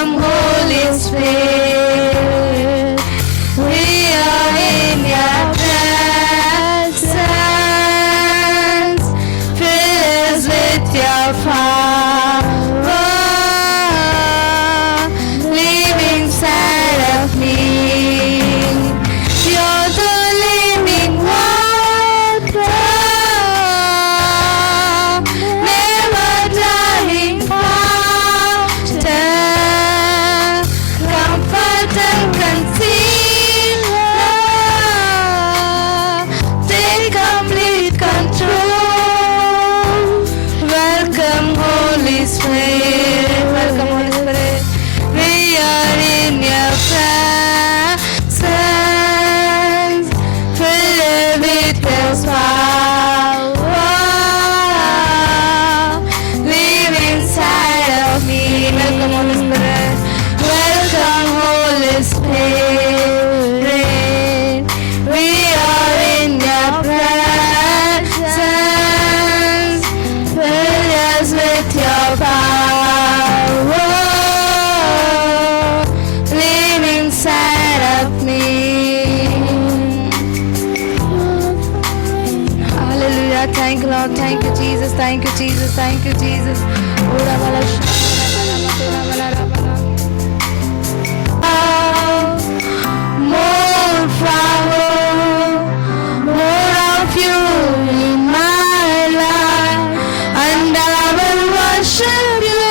Welcome, Holy Spirit. We are in your presence. Fill us with your power. Live inside of me. You're the living water. Never dying fountain. Comfort and concealer. Take complete control. Welcome, Holy Spirit. Welcome, Holy Spirit. We are in your presence. Fill it with your power. Live inside of me. Welcome, Holy Spirit. Welcome, Holy Spirit. We are in your presence. Fill us with your power. Live inside of me. Hallelujah. Thank you, Lord. Thank you, Jesus. Thank you, Jesus. Thank you, Jesus. More power, more of you in my life, and I will worship you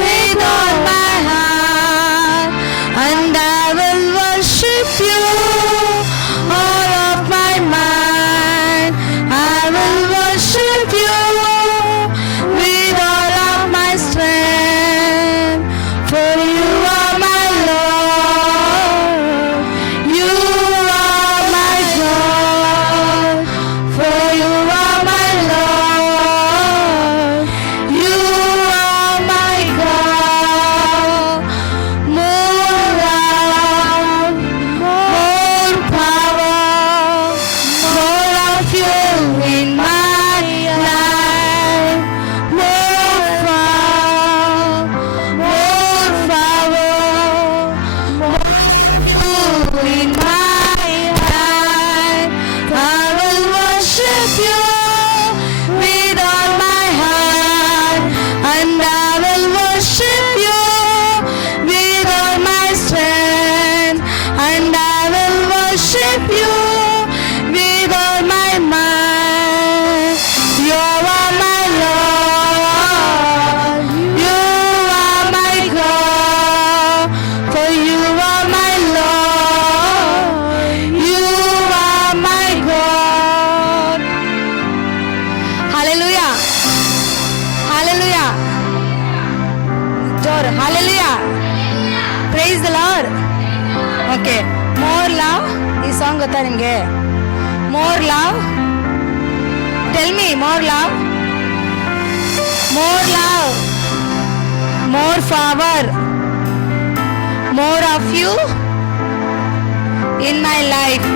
with all my heart, and I will worship you all of my mind. I will worship you with all of my strength, for you are my Lord, you are my God, for you are my Lord, you are my God. More love, more power, more of you in my life, more power, more power, more in my life. I will worship you with all my heart, and I will worship you with all my strength, and I will worship you with all my mind. You are my Lord, you are my God, for you are my Lord, you are my God. Hallelujah. Hallelujah. Jor. Hallelujah. Praise the Lord. Okay. More love. ಈ song ಗೊತ್ತಾ ನಿಮಗೆ? More love. Tell me, more love. More love. More power. More of you in my life.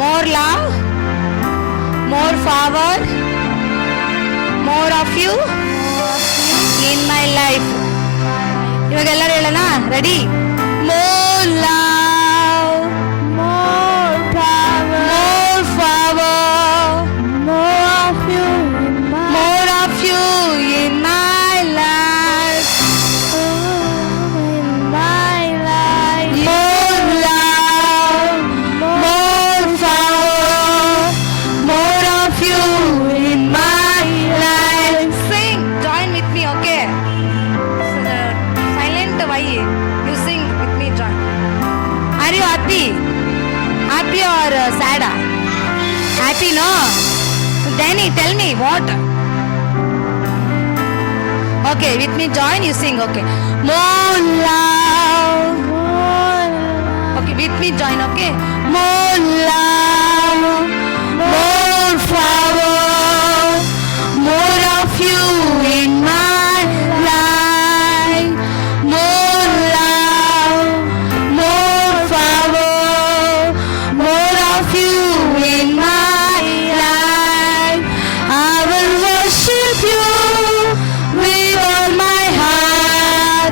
More love. More power. More of you in my life. ಇವಾಗ ಎಲ್ಲರೂ ಹೇಳೋಣ? Ready? More love, more power, more power, more of you in my life, more love, more power, more of you in my life. Sing, join with me, okay? Silent, why? You sing with me, join. Are you happy? Happy or sad? Happy, no? Danny, tell me what? Okay, with me, join. You sing, okay? More love. Okay, with me, join, okay? More love, more power, more of you in my life. More love, more power, more of you in my life. I will worship you with all my heart.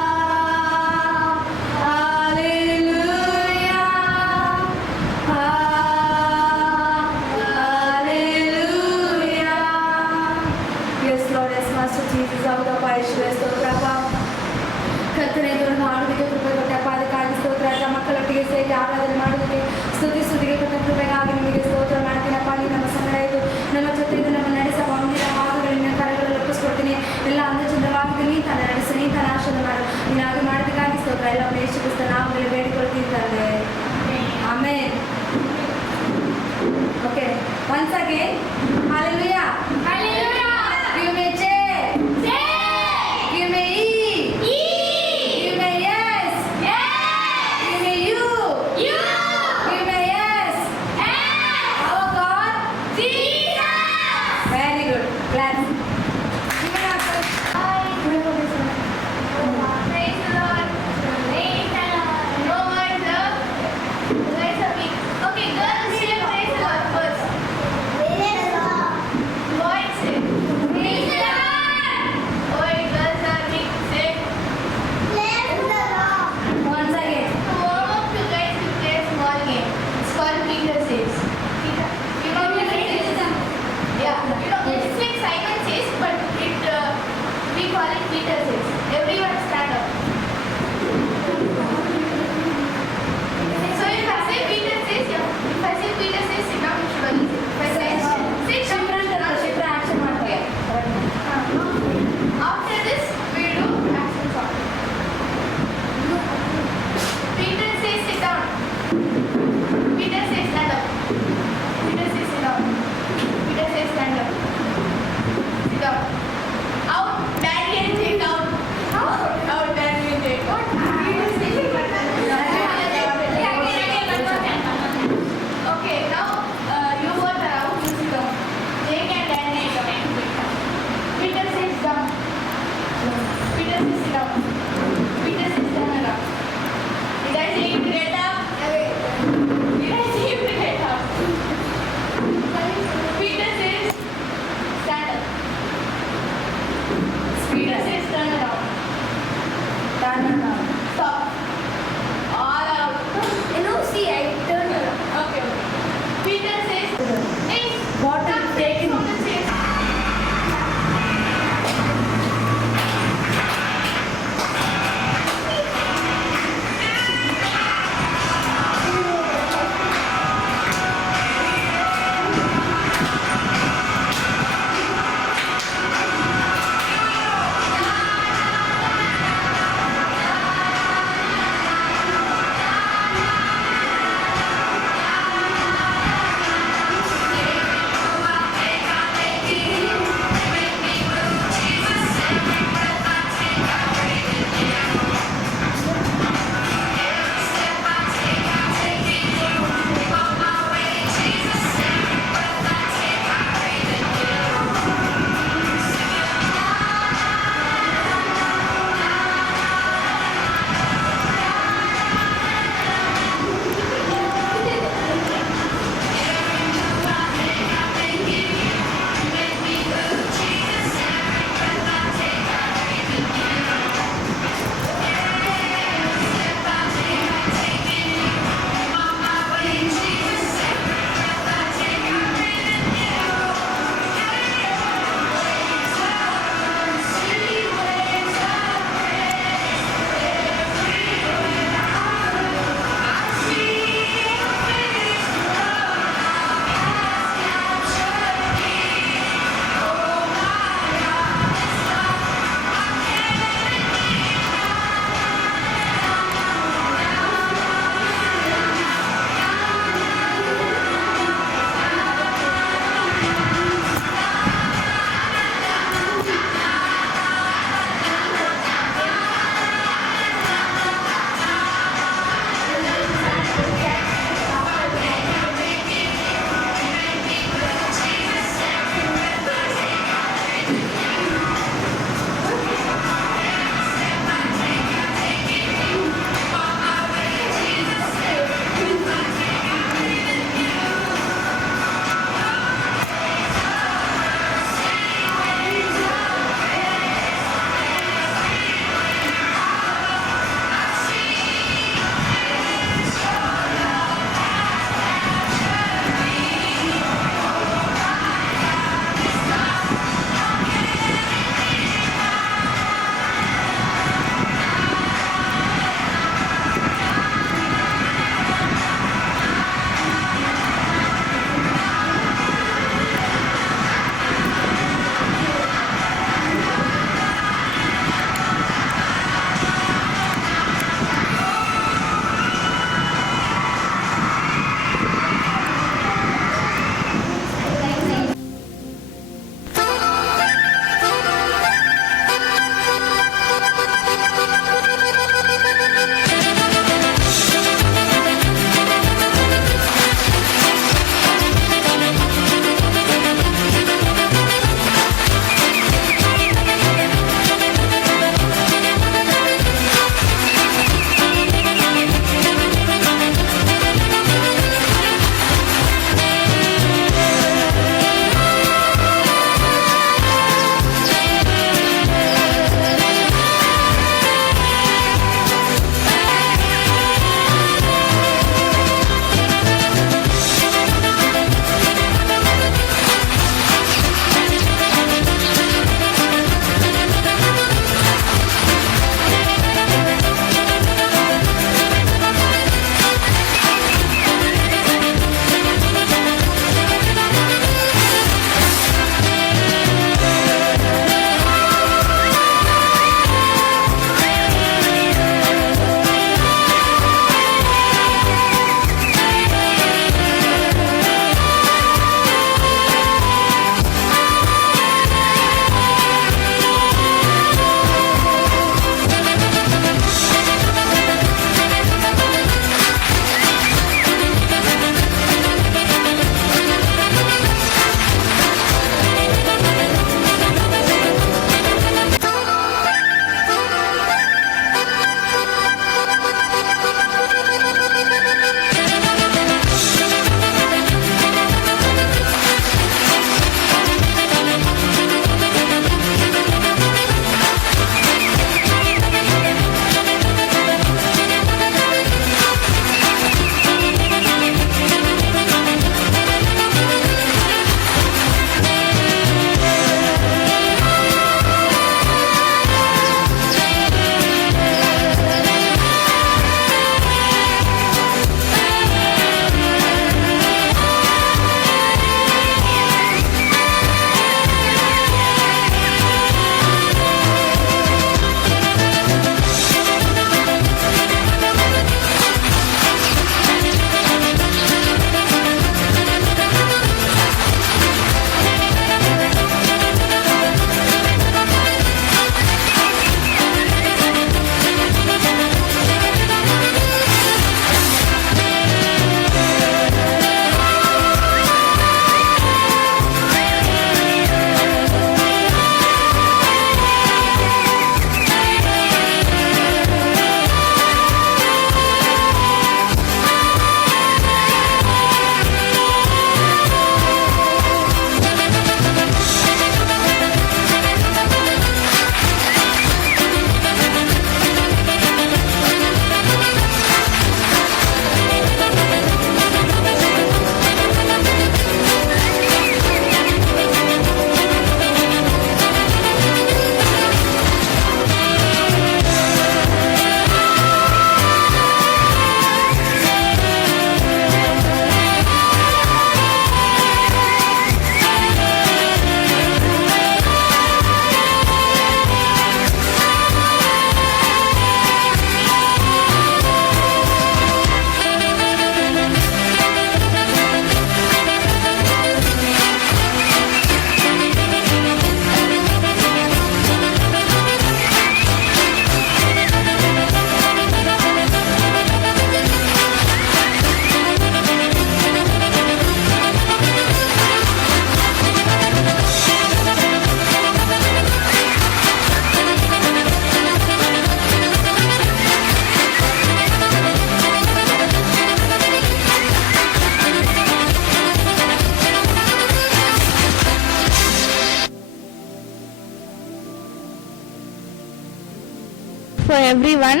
for everyone.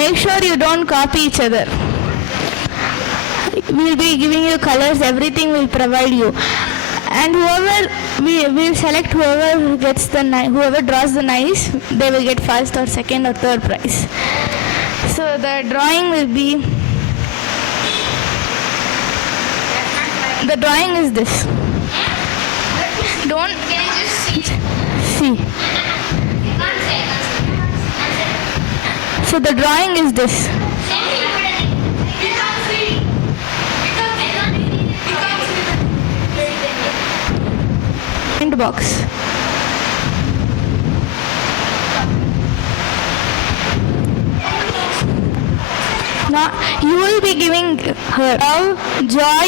Make sure you don't copy each other. We'll be giving you colors, everything we'll provide you. And we'll select whoever whoever draws the nice, they will get first or second or third prize. So the drawing will be, the drawing is this. Don't, can you just see? So the drawing is this. Print box. Now you will be giving her love, joy,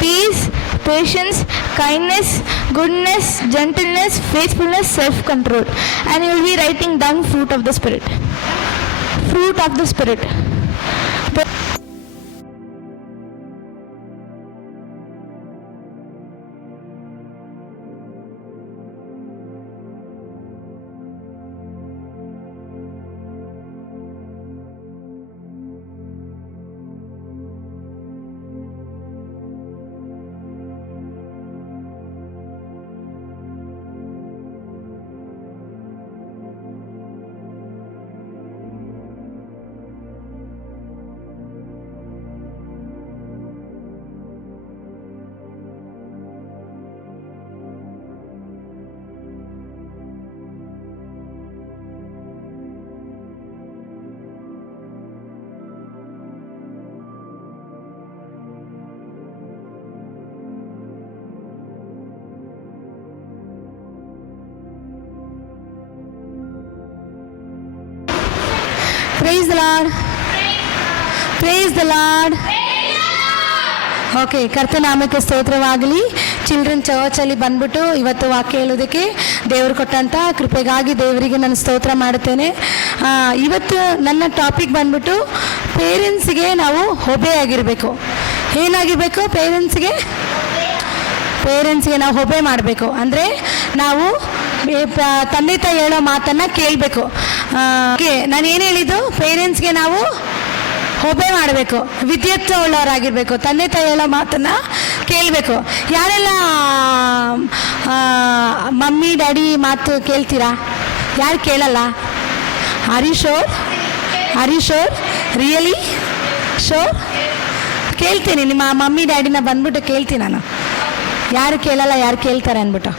peace, patience, kindness, goodness, gentleness, faithfulness, self-control, and you will be writing down fruit of the Spirit. Fruit of the Spirit. Praise the Lord. Praise the Lord. Okay, ಕರ್ತನಾಮಕ್ಕೆ ಸ್ತೋತ್ರವಾಗಲಿ. Children ಚರ್ಚಲ್ಲಿ ಬಂದ್ಬಿಟ್ಟು ಇವತ್ತು ವಾಕ್ಯ ಹೇಳೋದಕ್ಕೆ ದೇವರು ಕೊಟ್ಟಂಥ ಕೃಪೆಗಾಗಿ ದೇವರಿಗೆ ನಾನು ಸ್ತೋತ್ರ ಮಾಡುತ್ತೇನೆ. ಇವತ್ತು ನನ್ನ ಟಾಪಿಕ್ ಬಂದ್ಬಿಟ್ಟು ಪೇರೆಂಟ್ಸ್ಗೆ ನಾವು ಹೊಬೆ ಆಗಿರಬೇಕು. ಏನಾಗಿರಬೇಕು? ಪೇರೆಂಟ್ಸ್ಗೆ ನಾವು ಹೊಬೆ ಮಾಡಬೇಕು. ಅಂದರೆ ನಾವು ತಂದೆ ತಾಯಿ ಹೇಳೋ ಮಾತನ್ನು ಕೇಳಬೇಕು. ನಾನು ಏನು ಹೇಳಿದ್ದು? ಪೇರೆಂಟ್ಸ್ಗೆ ನಾವು ಹೊಬೆ ಮಾಡಬೇಕು, ವಿದ್ಯತ್ವ ಉಳ್ಳವರಾಗಿರ್ಬೇಕು, ತಂದೆ ತಾಯಿ ಹೇಳೋ ಮಾತನ್ನು ಕೇಳಬೇಕು. ಯಾರೆಲ್ಲ ಮಮ್ಮಿ ಡ್ಯಾಡಿ ಮಾತು ಕೇಳ್ತೀರಾ? ಯಾರು ಕೇಳಲ್ಲ? Are you sure? Really sure? ಕೇಳ್ತೀನಿ, ನಿಮ್ಮ ಮಮ್ಮಿ ಡ್ಯಾಡಿನ ಬಂದ್ಬಿಟ್ಟು ಕೇಳ್ತೀನಿ ನಾನು, ಯಾರು ಕೇಳಲ್ಲ ಯಾರು ಕೇಳ್ತಾರೆ ಅಂದ್ಬಿಟ್ಟು.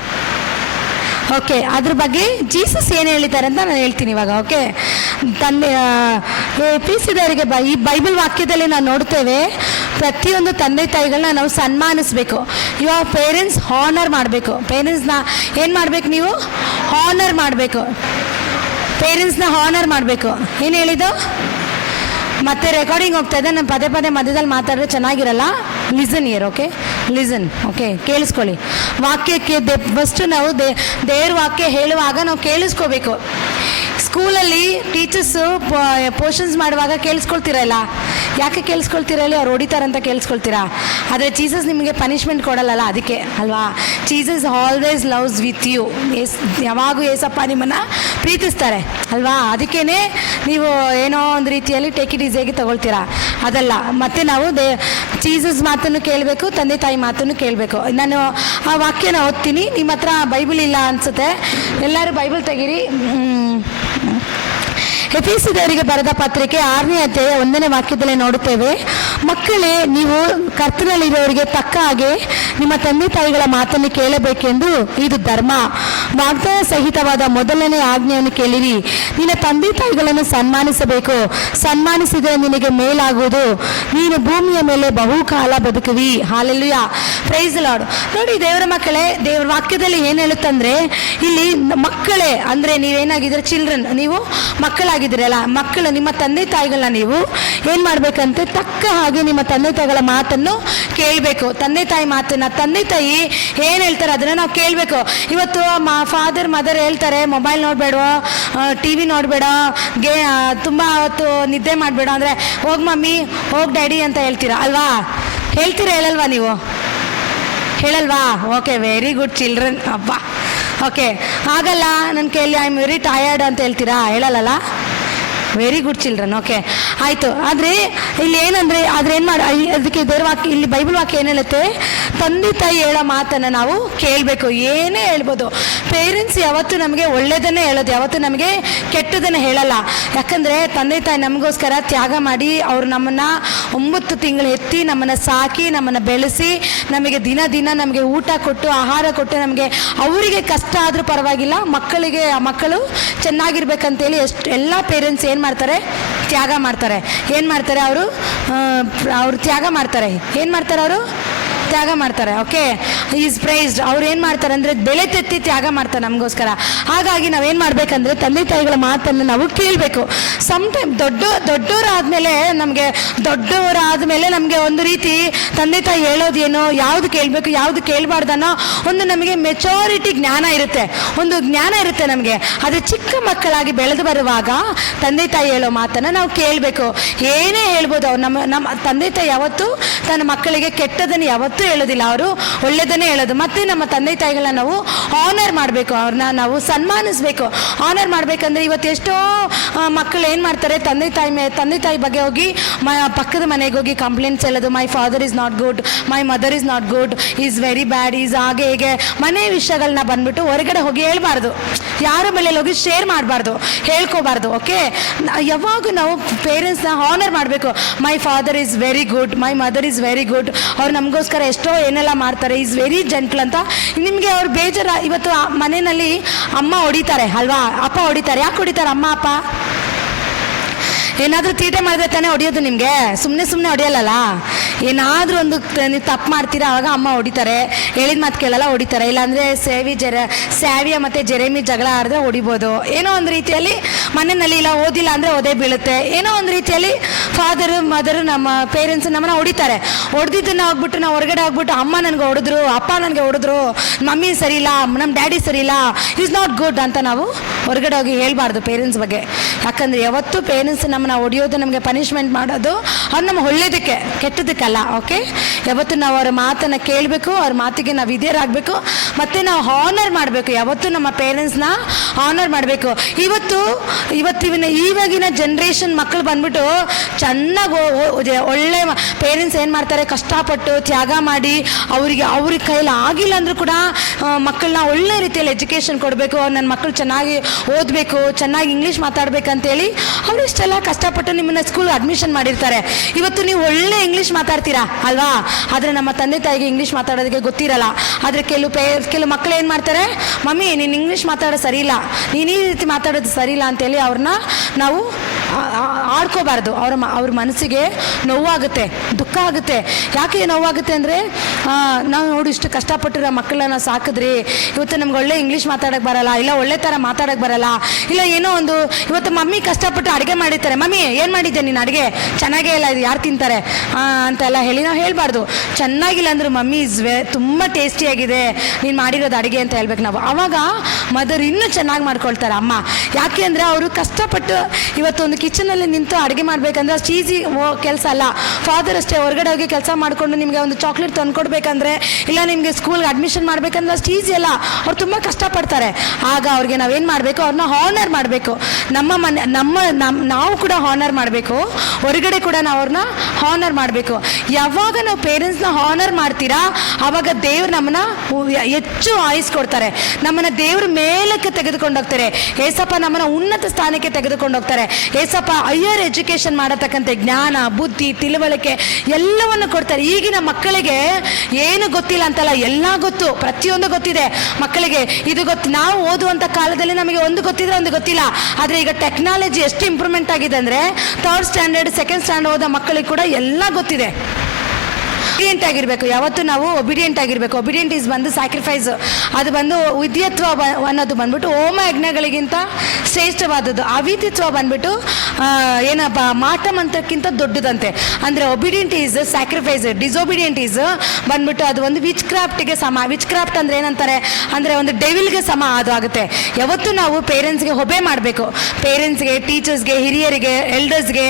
ಓಕೆ, ಅದ್ರ ಬಗ್ಗೆ ಜೀಸಸ್ ಏನು ಹೇಳಿದ್ದಾರೆ ಅಂತ ನಾನು ಹೇಳ್ತೀನಿ ಇವಾಗ. ಓಕೆ, ತಂದೆ ಪ್ರೀತಿಸಿದವರಿಗೆ ಈ ಬೈಬಲ್ ವಾಕ್ಯದಲ್ಲಿ ನಾವು ನೋಡ್ತೇವೆ, ಪ್ರತಿಯೊಂದು ತಂದೆ ತಾಯಿಗಳನ್ನ ನಾವು ಸನ್ಮಾನಿಸಬೇಕು. ಯುವರ್ ಪೇರೆಂಟ್ಸ್ ಹಾನರ್ ಮಾಡಬೇಕು. ಪೇರೆಂಟ್ಸ್ನ ಏನು ಮಾಡಬೇಕು? ನೀವು ಹಾನರ್ ಮಾಡಬೇಕು. ಪೇರೆಂಟ್ಸ್ನ ಹಾನರ್ ಮಾಡಬೇಕು. ಏನು ಹೇಳಿದ್ದು? ಮತ್ತೆ ರೆಕಾರ್ಡಿಂಗ್ ಹೋಗ್ತಾ ಇದೆ, ನಾನು ಪದೇ ಮಧ್ಯದಲ್ಲಿ ಮಾತಾಡಿದ್ರೆ ಚೆನ್ನಾಗಿರಲ್ಲ. Listen year. Okay, listen. Okay, ಕೇಳಿಸ್ಕೊಳ್ಳಿ. ವಾಕ್ಯಕ್ಕೆ ಫಸ್ಟು ನಾವು ದೇವ್ರ ವಾಕ್ಯ ಹೇಳುವಾಗ ನಾವು ಕೇಳಿಸ್ಕೋಬೇಕು. ಸ್ಕೂಲಲ್ಲಿ ಟೀಚರ್ಸು ಪೋರ್ಷನ್ಸ್ ಮಾಡುವಾಗ ಕೇಳಿಸ್ಕೊಳ್ತಿರಲ್ಲ. ಯಾಕೆ ಕೇಳಿಸ್ಕೊಳ್ತಿರಲ್ಲ? ಅವ್ರು ಹೊಡಿತಾರಂತ ಕೇಳಿಸ್ಕೊಳ್ತೀರಾ. ಆದರೆ ಜೀಸಸ್ ನಿಮಗೆ ಪನಿಷ್ಮೆಂಟ್ ಕೊಡಲ್ಲಲ್ಲ, ಅದಕ್ಕೆ ಅಲ್ವಾ? Jesus always loves with you. ಯಾವಾಗೂ ಏಸಪ್ಪ ನಿಮ್ಮನ್ನು ಪ್ರೀತಿಸ್ತಾರೆ ಅಲ್ವಾ? ಅದಕ್ಕೇ ನೀವು ಏನೋ ಒಂದು ರೀತಿಯಲ್ಲಿ ಟೇಕ್ ಇಟ್ ಈಸಿಯಾಗಿ ತಗೊಳ್ತೀರಾ. ಅದಲ್ಲ. ಮತ್ತು ನಾವು ಜೀಸಸ್ ಮಾತನ್ನು ಕೇಳಬೇಕು, ತಂದೆ ತಾಯಿ ಮಾತನ್ನು ಕೇಳಬೇಕು. ನಾನು ಆ ವಾಕ್ಯನ ಓದ್ತೀನಿ. ನಿಮ್ಮ ಹತ್ರ ಬೈಬಲ್ ಇಲ್ಲ ಅನಿಸುತ್ತೆ, ಎಲ್ಲರೂ ಬೈಬಲ್ ತೆಗೀರಿ. ಎಫೆಸದವರಿಗೆ ಬರೆದ ಪತ್ರಿಕೆ 6ನೇ ಅಧ್ಯಾಯ 1ನೇ ವಾಕ್ಯದಲ್ಲಿ ನೋಡುತ್ತೇವೆ, ಮಕ್ಕಳೇ, ನೀವು ಕರ್ತನಲ್ಲಿರೋರಿಗೆ ತಕ್ಕ ಹಾಗೆ ನಿಮ್ಮ ತಂದೆ ತಾಯಿಗಳ ಮಾತನ್ನು ಕೇಳಬೇಕೆಂದು ಇದು ಧರ್ಮ. ವಾಗ್ದಾನ ಸಹಿತವಾದ ಮೊದಲನೇ ಆಜ್ಞೆಯನ್ನು ಕೇಳಿರಿ. ನಿನ್ನ ತಂದೆ ತಾಯಿಗಳನ್ನು ಸನ್ಮಾನಿಸಬೇಕು, ಸನ್ಮಾನಿಸಿದರೆ ನಿನಗೆ ಮೇಲಾಗುವುದು, ನೀನು ಭೂಮಿಯ ಮೇಲೆ ಬಹುಕಾಲ ಬದುಕುವಿ. Hallelujah, praise the Lord. ನೋಡಿ ದೇವರ ಮಕ್ಕಳೇ, ದೇವರ ವಾಕ್ಯದಲ್ಲಿ ಏನು ಹೇಳುತ್ತಂದ್ರೆ, ಇಲ್ಲಿ ಮಕ್ಕಳೇ ಅಂದರೆ ನೀವೇನಾಗಿದ್ದೀರ? ಚಿಲ್ಡ್ರನ್, ನೀವು ಮಕ್ಕಳಾಗಿದ್ದೀರಲ್ಲ, ಮಕ್ಕಳು ನಿಮ್ಮ ತಂದೆ ತಾಯಿಗಳನ್ನ ನೀವು ಏನು ಮಾಡಬೇಕಂತೆ? ತಕ್ಕ ಹಾಗೆ ನಿಮ್ಮ ತಂದೆ ತಾಯಿಗಳ ಮಾತನ್ನು ಕೇಳಬೇಕು. ತಂದೆ ತಾಯಿ ಮಾತನ್ನು, ತಂದೆ ತಾಯಿ ಏನು ಹೇಳ್ತಾರೆ ಅದನ್ನು ನಾವು ಕೇಳಬೇಕು. ಇವತ್ತು ಫಾದರ್ ಮದರ್ ಹೇಳ್ತಾರೆ ಮೊಬೈಲ್ ನೋಡಬೇಡ, ಟಿ ವಿ ನೋಡಬೇಡ, ತುಂಬ ಹೊತ್ತು ನಿದ್ದೆ ಮಾಡಬೇಡ ಅಂದರೆ ಹೋಗಿ ಮಮ್ಮಿ, ಹೋಗಿ ಡ್ಯಾಡಿ ಅಂತ ಹೇಳ್ತೀರಾ ಅಲ್ವಾ? ಹೇಳ್ತೀರಾ ಹೇಳಲ್ವಾ? ನೀವು ಹೇಳಲ್ವಾ? Okay, very good children. ಅಬ್ಬಾ, ಓಕೆ. ಆಗಲ್ಲ ನನ್ನ ಕೈಯಲ್ಲಿ ಐ ಆಮ್ ವೆರಿ ಟಯರ್ಡ್ ಅಂತ ಹೇಳ್ತೀರಾ? ಹೇಳಲ್ಲ. Very good children. ಓಕೆ, ಆಯಿತು. ಆದರೆ ಇಲ್ಲಿ ಏನಂದರೆ ಏನು ಮಾಡಿ ಅದಕ್ಕೆ ದೇವ್ರ ವಾಕ್ಯ, ಇಲ್ಲಿ ಬೈಬಲ್ ವಾಕ್ಯ ಏನು ಹೇಳುತ್ತೆ, ತಂದೆ ತಾಯಿ ಹೇಳೋ ಮಾತನ್ನು ನಾವು ಕೇಳಬೇಕು. ಏನೇ ಹೇಳ್ಬೋದು, ಪೇರೆಂಟ್ಸ್ ಯಾವತ್ತೂ ನಮಗೆ ಒಳ್ಳೆಯದನ್ನೇ ಹೇಳೋದು, ಯಾವತ್ತೂ ನಮಗೆ ಕೆಟ್ಟದನ್ನು ಹೇಳಲ್ಲ. ಯಾಕಂದರೆ ತಂದೆ ತಾಯಿ ನಮಗೋಸ್ಕರ ತ್ಯಾಗ ಮಾಡಿ ಅವರು ನಮ್ಮನ್ನು 9 ತಿಂಗಳು ಎತ್ತಿ ನಮ್ಮನ್ನು ಸಾಕಿ ನಮ್ಮನ್ನು ಬೆಳೆಸಿ ನಮಗೆ ದಿನ ದಿನ ನಮಗೆ ಊಟ ಕೊಟ್ಟು ಆಹಾರ ಕೊಟ್ಟು ನಮಗೆ ಅವರಿಗೆ ಕಷ್ಟ ಆದರೂ ಪರವಾಗಿಲ್ಲ ಮಕ್ಕಳು ಚೆನ್ನಾಗಿರ್ಬೇಕಂತೇಳಿ ಎಲ್ಲ ಪೇರೆಂಟ್ಸ್ ಏನು ಮಾಡ್ತಾರೆ, ತ್ಯಾಗ ಮಾಡ್ತಾರೆ. ಏನು ಮಾಡ್ತಾರೆ ಅವರು ತ್ಯಾಗ ಮಾಡ್ತಾರೆ. ಏನು ಮಾಡ್ತಾರೆ ಅವರು ತ್ಯಾಗ ಮಾಡ್ತಾರೆ. Okay, is priced. ಅವ್ರು ಏನು ಮಾಡ್ತಾರೆ ಅಂದರೆ ಬೆಲೆ ತೆತ್ತಿ ತ್ಯಾಗ ಮಾಡ್ತಾರೆ ನಮಗೋಸ್ಕರ. ಹಾಗಾಗಿ ನಾವೇನು ಮಾಡಬೇಕಂದ್ರೆ ತಂದೆ ತಾಯಿಗಳ ಮಾತನ್ನು ನಾವು ಕೇಳಬೇಕು. ಸಮ್ಟೈಮ್ ದೊಡ್ಡವರಾದಮೇಲೆ ನಮಗೆ ಒಂದು ರೀತಿ ತಂದೆ ತಾಯಿ ಹೇಳೋದೇನೋ, ಯಾವುದು ಕೇಳಬೇಕು ಯಾವುದು ಕೇಳಬಾರ್ದನ್ನೋ ಒಂದು ನಮಗೆ ಮೆಚೋರಿಟಿ ಜ್ಞಾನ ಇರುತ್ತೆ, ಒಂದು ಜ್ಞಾನ ಇರುತ್ತೆ ನಮಗೆ. ಆದರೆ ಚಿಕ್ಕ ಮಕ್ಕಳಾಗಿ ಬೆಳೆದು ಬರುವಾಗ ತಂದೆ ತಾಯಿ ಹೇಳೋ ಮಾತನ್ನು ನಾವು ಕೇಳಬೇಕು. ಏನೇ ಹೇಳ್ಬೋದು, ಅವ್ರು ನಮ್ಮ ತಂದೆ ತಾಯಿ ಯಾವತ್ತೂ ತನ್ನ ಮಕ್ಕಳಿಗೆ ಕೆಟ್ಟದನ್ನು ಯಾವತ್ತೂ ಹೇಳೋದಿಲ್ಲ, ಅವರು ಒಳ್ಳೆಯದನ್ನೇ ಹೇಳೋದು. ಮತ್ತು ನಮ್ಮ ತಂದೆ ತಾಯಿಗಳನ್ನ ನಾವು ಆನರ್ ಮಾಡಬೇಕು, ಅವ್ರನ್ನ ನಾವು ಸನ್ಮಾನಿಸಬೇಕು. ಆನರ್ ಮಾಡಬೇಕಂದ್ರೆ ಇವತ್ತು ಎಷ್ಟೋ ಮಕ್ಕಳು ಏನು ಮಾಡ್ತಾರೆ, ತಂದೆ ತಾಯಿ ಬಗ್ಗೆ ಹೋಗಿ ಪಕ್ಕದ ಮನೆಗೆ ಹೋಗಿ ಕಂಪ್ಲೇಂಟ್ಸ್ ಹೇಳೋದು. My father is not good, my mother is not good, is very bad, is ಹಾಗೆ ಹೀಗೆ ಮನೆ ವಿಷಯಗಳನ್ನ ಬಂದ್ಬಿಟ್ಟು ಹೊರಗಡೆ ಹೋಗಿ ಹೇಳ್ಬಾರ್ದು, ಯಾರ ಮೇಲೆ ಹೋಗಿ ಶೇರ್ ಮಾಡಬಾರ್ದು, ಹೇಳ್ಕೋಬಾರ್ದು. ಓಕೆ, ಯಾವಾಗ ನಾವು ಪೇರೆಂಟ್ಸ್ನ ಆನರ್ ಮಾಡಬೇಕು. My father is very good, my mother is very good, ಅವ್ರು ನಮಗೋಸ್ಕರ ಎಷ್ಟೋ ಏನೆಲ್ಲ ಮಾಡ್ತಾರೆ, ಈಸ್ ವೆರಿ ಜೆಂಟ್ಲ್ ಅಂತ. ನಿಮಗೆ ಅವ್ರು ಬೇಜಾರ, ಇವತ್ತು ಮನೆಯಲ್ಲಿ ಅಮ್ಮ ಹೊಡಿತಾರೆ ಅಲ್ವಾ, ಅಪ್ಪ ಹೊಡಿತಾರೆ. ಯಾಕೆ ಹೊಡಿತಾರೆ ಅಮ್ಮ ಅಪ್ಪ? ಏನಾದರೂ ತೀಟೆ ಮಾಡಿದ್ರೆ ತಾನೇ ಹೊಡಿಯೋದು ನಿಮಗೆ, ಸುಮ್ಮನೆ ಹೊಡಿಯಲ್ಲ. ಏನಾದರೂ ಒಂದು ನೀವು ತಪ್ಪು ಮಾಡ್ತೀರಾ ಆವಾಗ ಅಮ್ಮ ಹೊಡಿತಾರೆ, ಹೇಳಿದ ಮಾತು ಕೇಳಲ್ಲ ಹೊಡಿತಾರೆ. ಇಲ್ಲಾಂದರೆ ಸ್ಯಾವಿಯ ಮತ್ತು ಜೆರೆಮಿ ಜಗಳ ಆಡಿದ್ರೆ ಹೊಡಿಬೋದು. ಏನೋ ಒಂದು ರೀತಿಯಲ್ಲಿ ಮನೆಯಲ್ಲಿ ಇಲ್ಲ ಓದಿಲ್ಲ ಅಂದರೆ ಓದೇ ಬೀಳುತ್ತೆ. ಏನೋ ಒಂದು ರೀತಿಯಲ್ಲಿ ಫಾದರು ಮದರು ನಮ್ಮ ಪೇರೆಂಟ್ಸ್ ನಮ್ಮನ್ನ ಹೊಡಿತಾರೆ. ಹೊಡೆದಿದ್ದನ್ನು ಹೋಗ್ಬಿಟ್ಟು ನಾವು ಹೊರಗಡೆ ಹೋಗ್ಬಿಟ್ಟು ಅಮ್ಮ ನನಗೆ ಹೊಡೆದ್ರು, ಅಪ್ಪ ನನಗೆ ಹೊಡೆದ್ರು, ಮಮ್ಮಿ ಸರಿ ಇಲ್ಲ, ನಮ್ಮ ಡ್ಯಾಡಿ ಸರಿ ಇಲ್ಲ, ಈಸ್ ನಾಟ್ ಗುಡ್ ಅಂತ ನಾವು ಹೊರಗಡೆ ಹೋಗಿ ಹೇಳ್ಬಾರ್ದು ಪೇರೆಂಟ್ಸ್ ಬಗ್ಗೆ. ಯಾಕಂದರೆ ಯಾವತ್ತೂ ಪೇರೆಂಟ್ಸ್ ನಮ್ಮನ್ನ ಹೊಡೆಯೋದು, ನಮಗೆ ಪನಿಷ್ಮೆಂಟ್ ಮಾಡೋದು ಅವ್ರು ನಮ್ಮ ಒಳ್ಳೇದಕ್ಕೆ, ಕೆಟ್ಟದಕ್ಕಲ್ಲ. ಓಕೆ, ಯಾವತ್ತು ನಾವು ಅವ್ರ ಮಾತನ್ನು ಕೇಳಬೇಕು, ಅವ್ರ ಮಾತಿಗೆ ನಾವು ವಿಧೇಯರಾಗಬೇಕು, ಮತ್ತು ನಾವು ಹಾನರ್ ಮಾಡಬೇಕು. ಯಾವತ್ತೂ ನಮ್ಮ ಪೇರೆಂಟ್ಸ್ನ ಹಾನರ್ ಮಾಡಬೇಕು. ಇವಾಗಿನ ಜನ್ರೇಷನ್ ಮಕ್ಕಳು ಬಂದ್ಬಿಟ್ಟು ಚೆನ್ನಾಗಿ ಒಳ್ಳೆ ಪೇರೆಂಟ್ಸ್ ಏನು ಮಾಡ್ತಾರೆ, ಕಷ್ಟಪಟ್ಟು ತ್ಯಾಗ ಮಾಡಿ ಅವ್ರಿಗೆ ಕೈಲಿ ಆಗಿಲ್ಲ ಅಂದರೂ ಕೂಡ ಮಕ್ಕಳನ್ನ ಒಳ್ಳೆ ರೀತಿಯಲ್ಲಿ ಎಜುಕೇಷನ್ ಕೊಡಬೇಕು, ನನ್ನ ಮಕ್ಕಳು ಚೆನ್ನಾಗಿ ಓದಬೇಕು, ಚೆನ್ನಾಗಿ ಇಂಗ್ಲೀಷ್ ಮಾತಾಡಬೇಕಂತೇಳಿ ಅವರು ಇಷ್ಟೆಲ್ಲ ಕಷ್ಟಪಟ್ಟು ನಿಮ್ಮನ್ನ ಸ್ಕೂಲ್ ಅಡ್ಮಿಷನ್ ಮಾಡಿರ್ತಾರೆ. ಇವತ್ತು ನೀವು ಒಳ್ಳೆ ಇಂಗ್ಲೀಷ್ ಮಾತಾಡ್ತೀರಾ ಅಲ್ವಾ, ಆದರೆ ನಮ್ಮ ತಂದೆ ತಾಯಿಗೆ ಇಂಗ್ಲೀಷ್ ಮಾತಾಡೋದಕ್ಕೆ ಗೊತ್ತಿರಲ್ಲ. ಆದರೆ ಕೆಲವು ಮಕ್ಕಳು ಏನು ಮಾಡ್ತಾರೆ, ಮಮ್ಮಿ ನೀನು ಇಂಗ್ಲೀಷ್ ಮಾತಾಡೋದು ಸರಿ ಇಲ್ಲ, ನೀನು ಈ ರೀತಿ ಮಾತಾಡೋದು ಸರಿ ಇಲ್ಲ ಅಂತೇಳಿ ಅವ್ರನ್ನ ನಾವು ಆಡ್ಕೋಬಾರ್ದು. ಅವ್ರ ಮನಸ್ಸಿಗೆ ನೋವಾಗುತ್ತೆ, ದುಃಖ ಆಗುತ್ತೆ. ಯಾಕೆ ನೋವಾಗುತ್ತೆ ಅಂದರೆ ನಾವು ನೋಡಿ ಇಷ್ಟು ಕಷ್ಟಪಟ್ಟಿರೋ ಮಕ್ಕಳನ್ನ ಸಾಕಿದ್ರಿ, ಇವತ್ತು ನಮ್ಗೆ ಒಳ್ಳೆ ಇಂಗ್ಲೀಷ್ ಮಾತಾಡೋಕ್ಕೆ ಬರಲ್ಲ, ಇಲ್ಲ ಒಳ್ಳೆ ಥರ ಮಾತಾಡೋಕ್ಕೆ ಬರಲ್ಲ, ಇಲ್ಲ ಏನೋ ಒಂದು ಇವತ್ತು ಮಮ್ಮಿ ಕಷ್ಟಪಟ್ಟು ಅಡುಗೆ ಮಾಡಿರ್ತಾರೆ, ಮಮ್ಮಿ ಏನು ಮಾಡಿದ್ದೆ ನೀನು ಅಡುಗೆ ಚೆನ್ನಾಗೇ ಇಲ್ಲ, ಇದು ಯಾರು ತಿಂತಾರೆ ಅಂತೆಲ್ಲ ಹೇಳಿ ನಾವು ಹೇಳ್ಬಾರ್ದು. ಚೆನ್ನಾಗಿಲ್ಲ ಅಂದರೂ ಮಮ್ಮಿ ತುಂಬ ಟೇಸ್ಟಿಯಾಗಿದೆ ನೀನು ಮಾಡಿರೋದು ಅಡುಗೆ ಅಂತ ಹೇಳ್ಬೇಕು ನಾವು. ಆವಾಗ ಮದರ್ ಇನ್ನೂ ಚೆನ್ನಾಗಿ ಮಾಡ್ಕೊಳ್ತಾರೆ ಅಮ್ಮ. ಯಾಕೆ ಅಂದರೆ ಅವರು ಕಷ್ಟಪಟ್ಟು ಇವತ್ತೊಂದು ಕಿಚನಲ್ಲಿ ನಿಂತು ಅಡುಗೆ ಮಾಡಬೇಕಂದ್ರೆ ಅಷ್ಟು ಈಸಿ ಕೆಲಸ ಅಲ್ಲ. ಫಾದರ್ ಅಷ್ಟೇ ಹೊರಗಡೆ ಹೋಗಿ ಕೆಲಸ ಮಾಡಿಕೊಂಡು ನಿಮಗೆ ಒಂದು ಚಾಕ್ಲೇಟ್ ತಂದುಕೊಡ್ಬೇಕಂದ್ರೆ, ಇಲ್ಲ ನಿಮಗೆ ಸ್ಕೂಲ್ಗೆ ಅಡ್ಮಿಷನ್ ಮಾಡಬೇಕಂದ್ರೆ ಅಷ್ಟು ಈಸಿ ಅಲ್ಲ, ಅವ್ರು ತುಂಬ ಕಷ್ಟಪಡ್ತಾರೆ. ಆಗ ಅವ್ರಿಗೆ ನಾವೇನು ಮಾಡಬೇಕು, ಅವ್ರನ್ನ ಹಾನರ್ ಮಾಡಬೇಕು. ನಾವು ಕೂಡ ಹಾನರ್ ಮಾಡಬೇಕು, ಹೊರಗಡೆ ಕೂಡ ನಾವು ಅವ್ರನ್ನ ಹಾನರ್ ಮಾಡಬೇಕು. ಯಾವಾಗ ನಾವು ಪೇರೆಂಟ್ಸ್ನ ಹಾನರ್ ಮಾಡ್ತೀರಾ ಆವಾಗ ದೇವ್ರು ನಮ್ಮನ್ನ ಹೆಚ್ಚು ಆಯಿಸ್ಕೊಡ್ತಾರೆ, ನಮ್ಮನ್ನ ದೇವ್ರ ಮೇಲಕ್ಕೆ ತೆಗೆದುಕೊಂಡೋಗ್ತಾರೆ. ಏಸಪ್ಪ ನಮ್ಮನ್ನ ಉನ್ನತ ಸ್ಥಾನಕ್ಕೆ ತೆಗೆದುಕೊಂಡೋಗ್ತಾರೆ. ಏಸಪ್ಪ ಹೈಯರ್ ಎಜುಕೇಷನ್ ಮಾಡತಕ್ಕಂಥ ಜ್ಞಾನ, ಬುದ್ಧಿ, ತಿಳುವಳಿಕೆ ಎಲ್ಲವನ್ನು ಕೊಡ್ತಾರೆ. ಈಗಿನ ಮಕ್ಕಳಿಗೆ ಏನು ಗೊತ್ತಿಲ್ಲ ಅಂತಲ್ಲ, ಎಲ್ಲ ಗೊತ್ತು, ಪ್ರತಿಯೊಂದು ಗೊತ್ತಿದೆ ಮಕ್ಕಳಿಗೆ. ಇದು ಗೊತ್ತು, ನಾವು ಓದುವಂಥ ಕಾಲದಲ್ಲಿ ನಮಗೆ ಒಂದು ಗೊತ್ತಿದ್ರೆ ಒಂದು ಗೊತ್ತಿಲ್ಲ. ಆದರೆ ಈಗ ಟೆಕ್ನಾಲಜಿ ಎಷ್ಟು ಇಂಪ್ರೂವ್ಮೆಂಟ್ ಆಗಿದೆ ಅಂದರೆ 3rd ಸ್ಟ್ಯಾಂಡರ್ಡ್ 2nd ಸ್ಟ್ಯಾಂಡರ್ಡ್ ಓದೋ ಮಕ್ಕಳಿಗೆ ಕೂಡ ಎಲ್ಲ ಗೊತ್ತಿದೆ. ಒಬಿಡಿಯೆಂಟ್ ಆಗಿರಬೇಕು, ಯಾವತ್ತು ನಾವು ಒಬಿಡಿಯೆಂಟ್ ಆಗಿರಬೇಕು. ಒಬಿಡಿಯೆಂಟ್ ಈಸ್ ಬಂದು ಸ್ಯಾಕ್ರಿಫೈಸ್, ಅದು ಬಂದು ವಿದ್ಯತ್ವ ಅನ್ನೋದು ಬಂದ್ಬಿಟ್ಟು ಹೋಮ ಯಜ್ಞಗಳಿಗಿಂತ ಶ್ರೇಷ್ಠವಾದದ್ದು. ಅವಿದ್ಯತ್ವ ಬಂದ್ಬಿಟ್ಟು ಏನಪ್ಪ ಮಾಟ ಮಂತ್ರಕ್ಕಿಂತ ದೊಡ್ಡದಂತೆ. ಅಂದರೆ ಒಬಿಡಿಯೆಂಟ್ ಈಸ್ ಸ್ಯಾಕ್ರಿಫೈಸ್, ಡಿಸೊಬಿಡಿಯೆಂಟ್ ಈಸ್ ಬಂದ್ಬಿಟ್ಟು ಅದು ಒಂದು ವಿಚ್ ಕ್ರಾಫ್ಟ್ಗೆ ಸಮ. ವಿಚ್ ಕ್ರಾಫ್ಟ್ ಅಂದರೆ ಏನಂತಾರೆ ಅಂದರೆ ಒಂದು ಡೆವಿಲ್ಗೆ ಸಮ ಅದು ಆಗುತ್ತೆ. ಯಾವತ್ತೂ ನಾವು ಪೇರೆಂಟ್ಸ್ಗೆ ಒಬೆ ಮಾಡಬೇಕು. ಪೇರೆಂಟ್ಸ್ಗೆ, ಟೀಚರ್ಸ್ಗೆ, ಹಿರಿಯರಿಗೆ, ಎಲ್ಡರ್ಸ್ಗೆ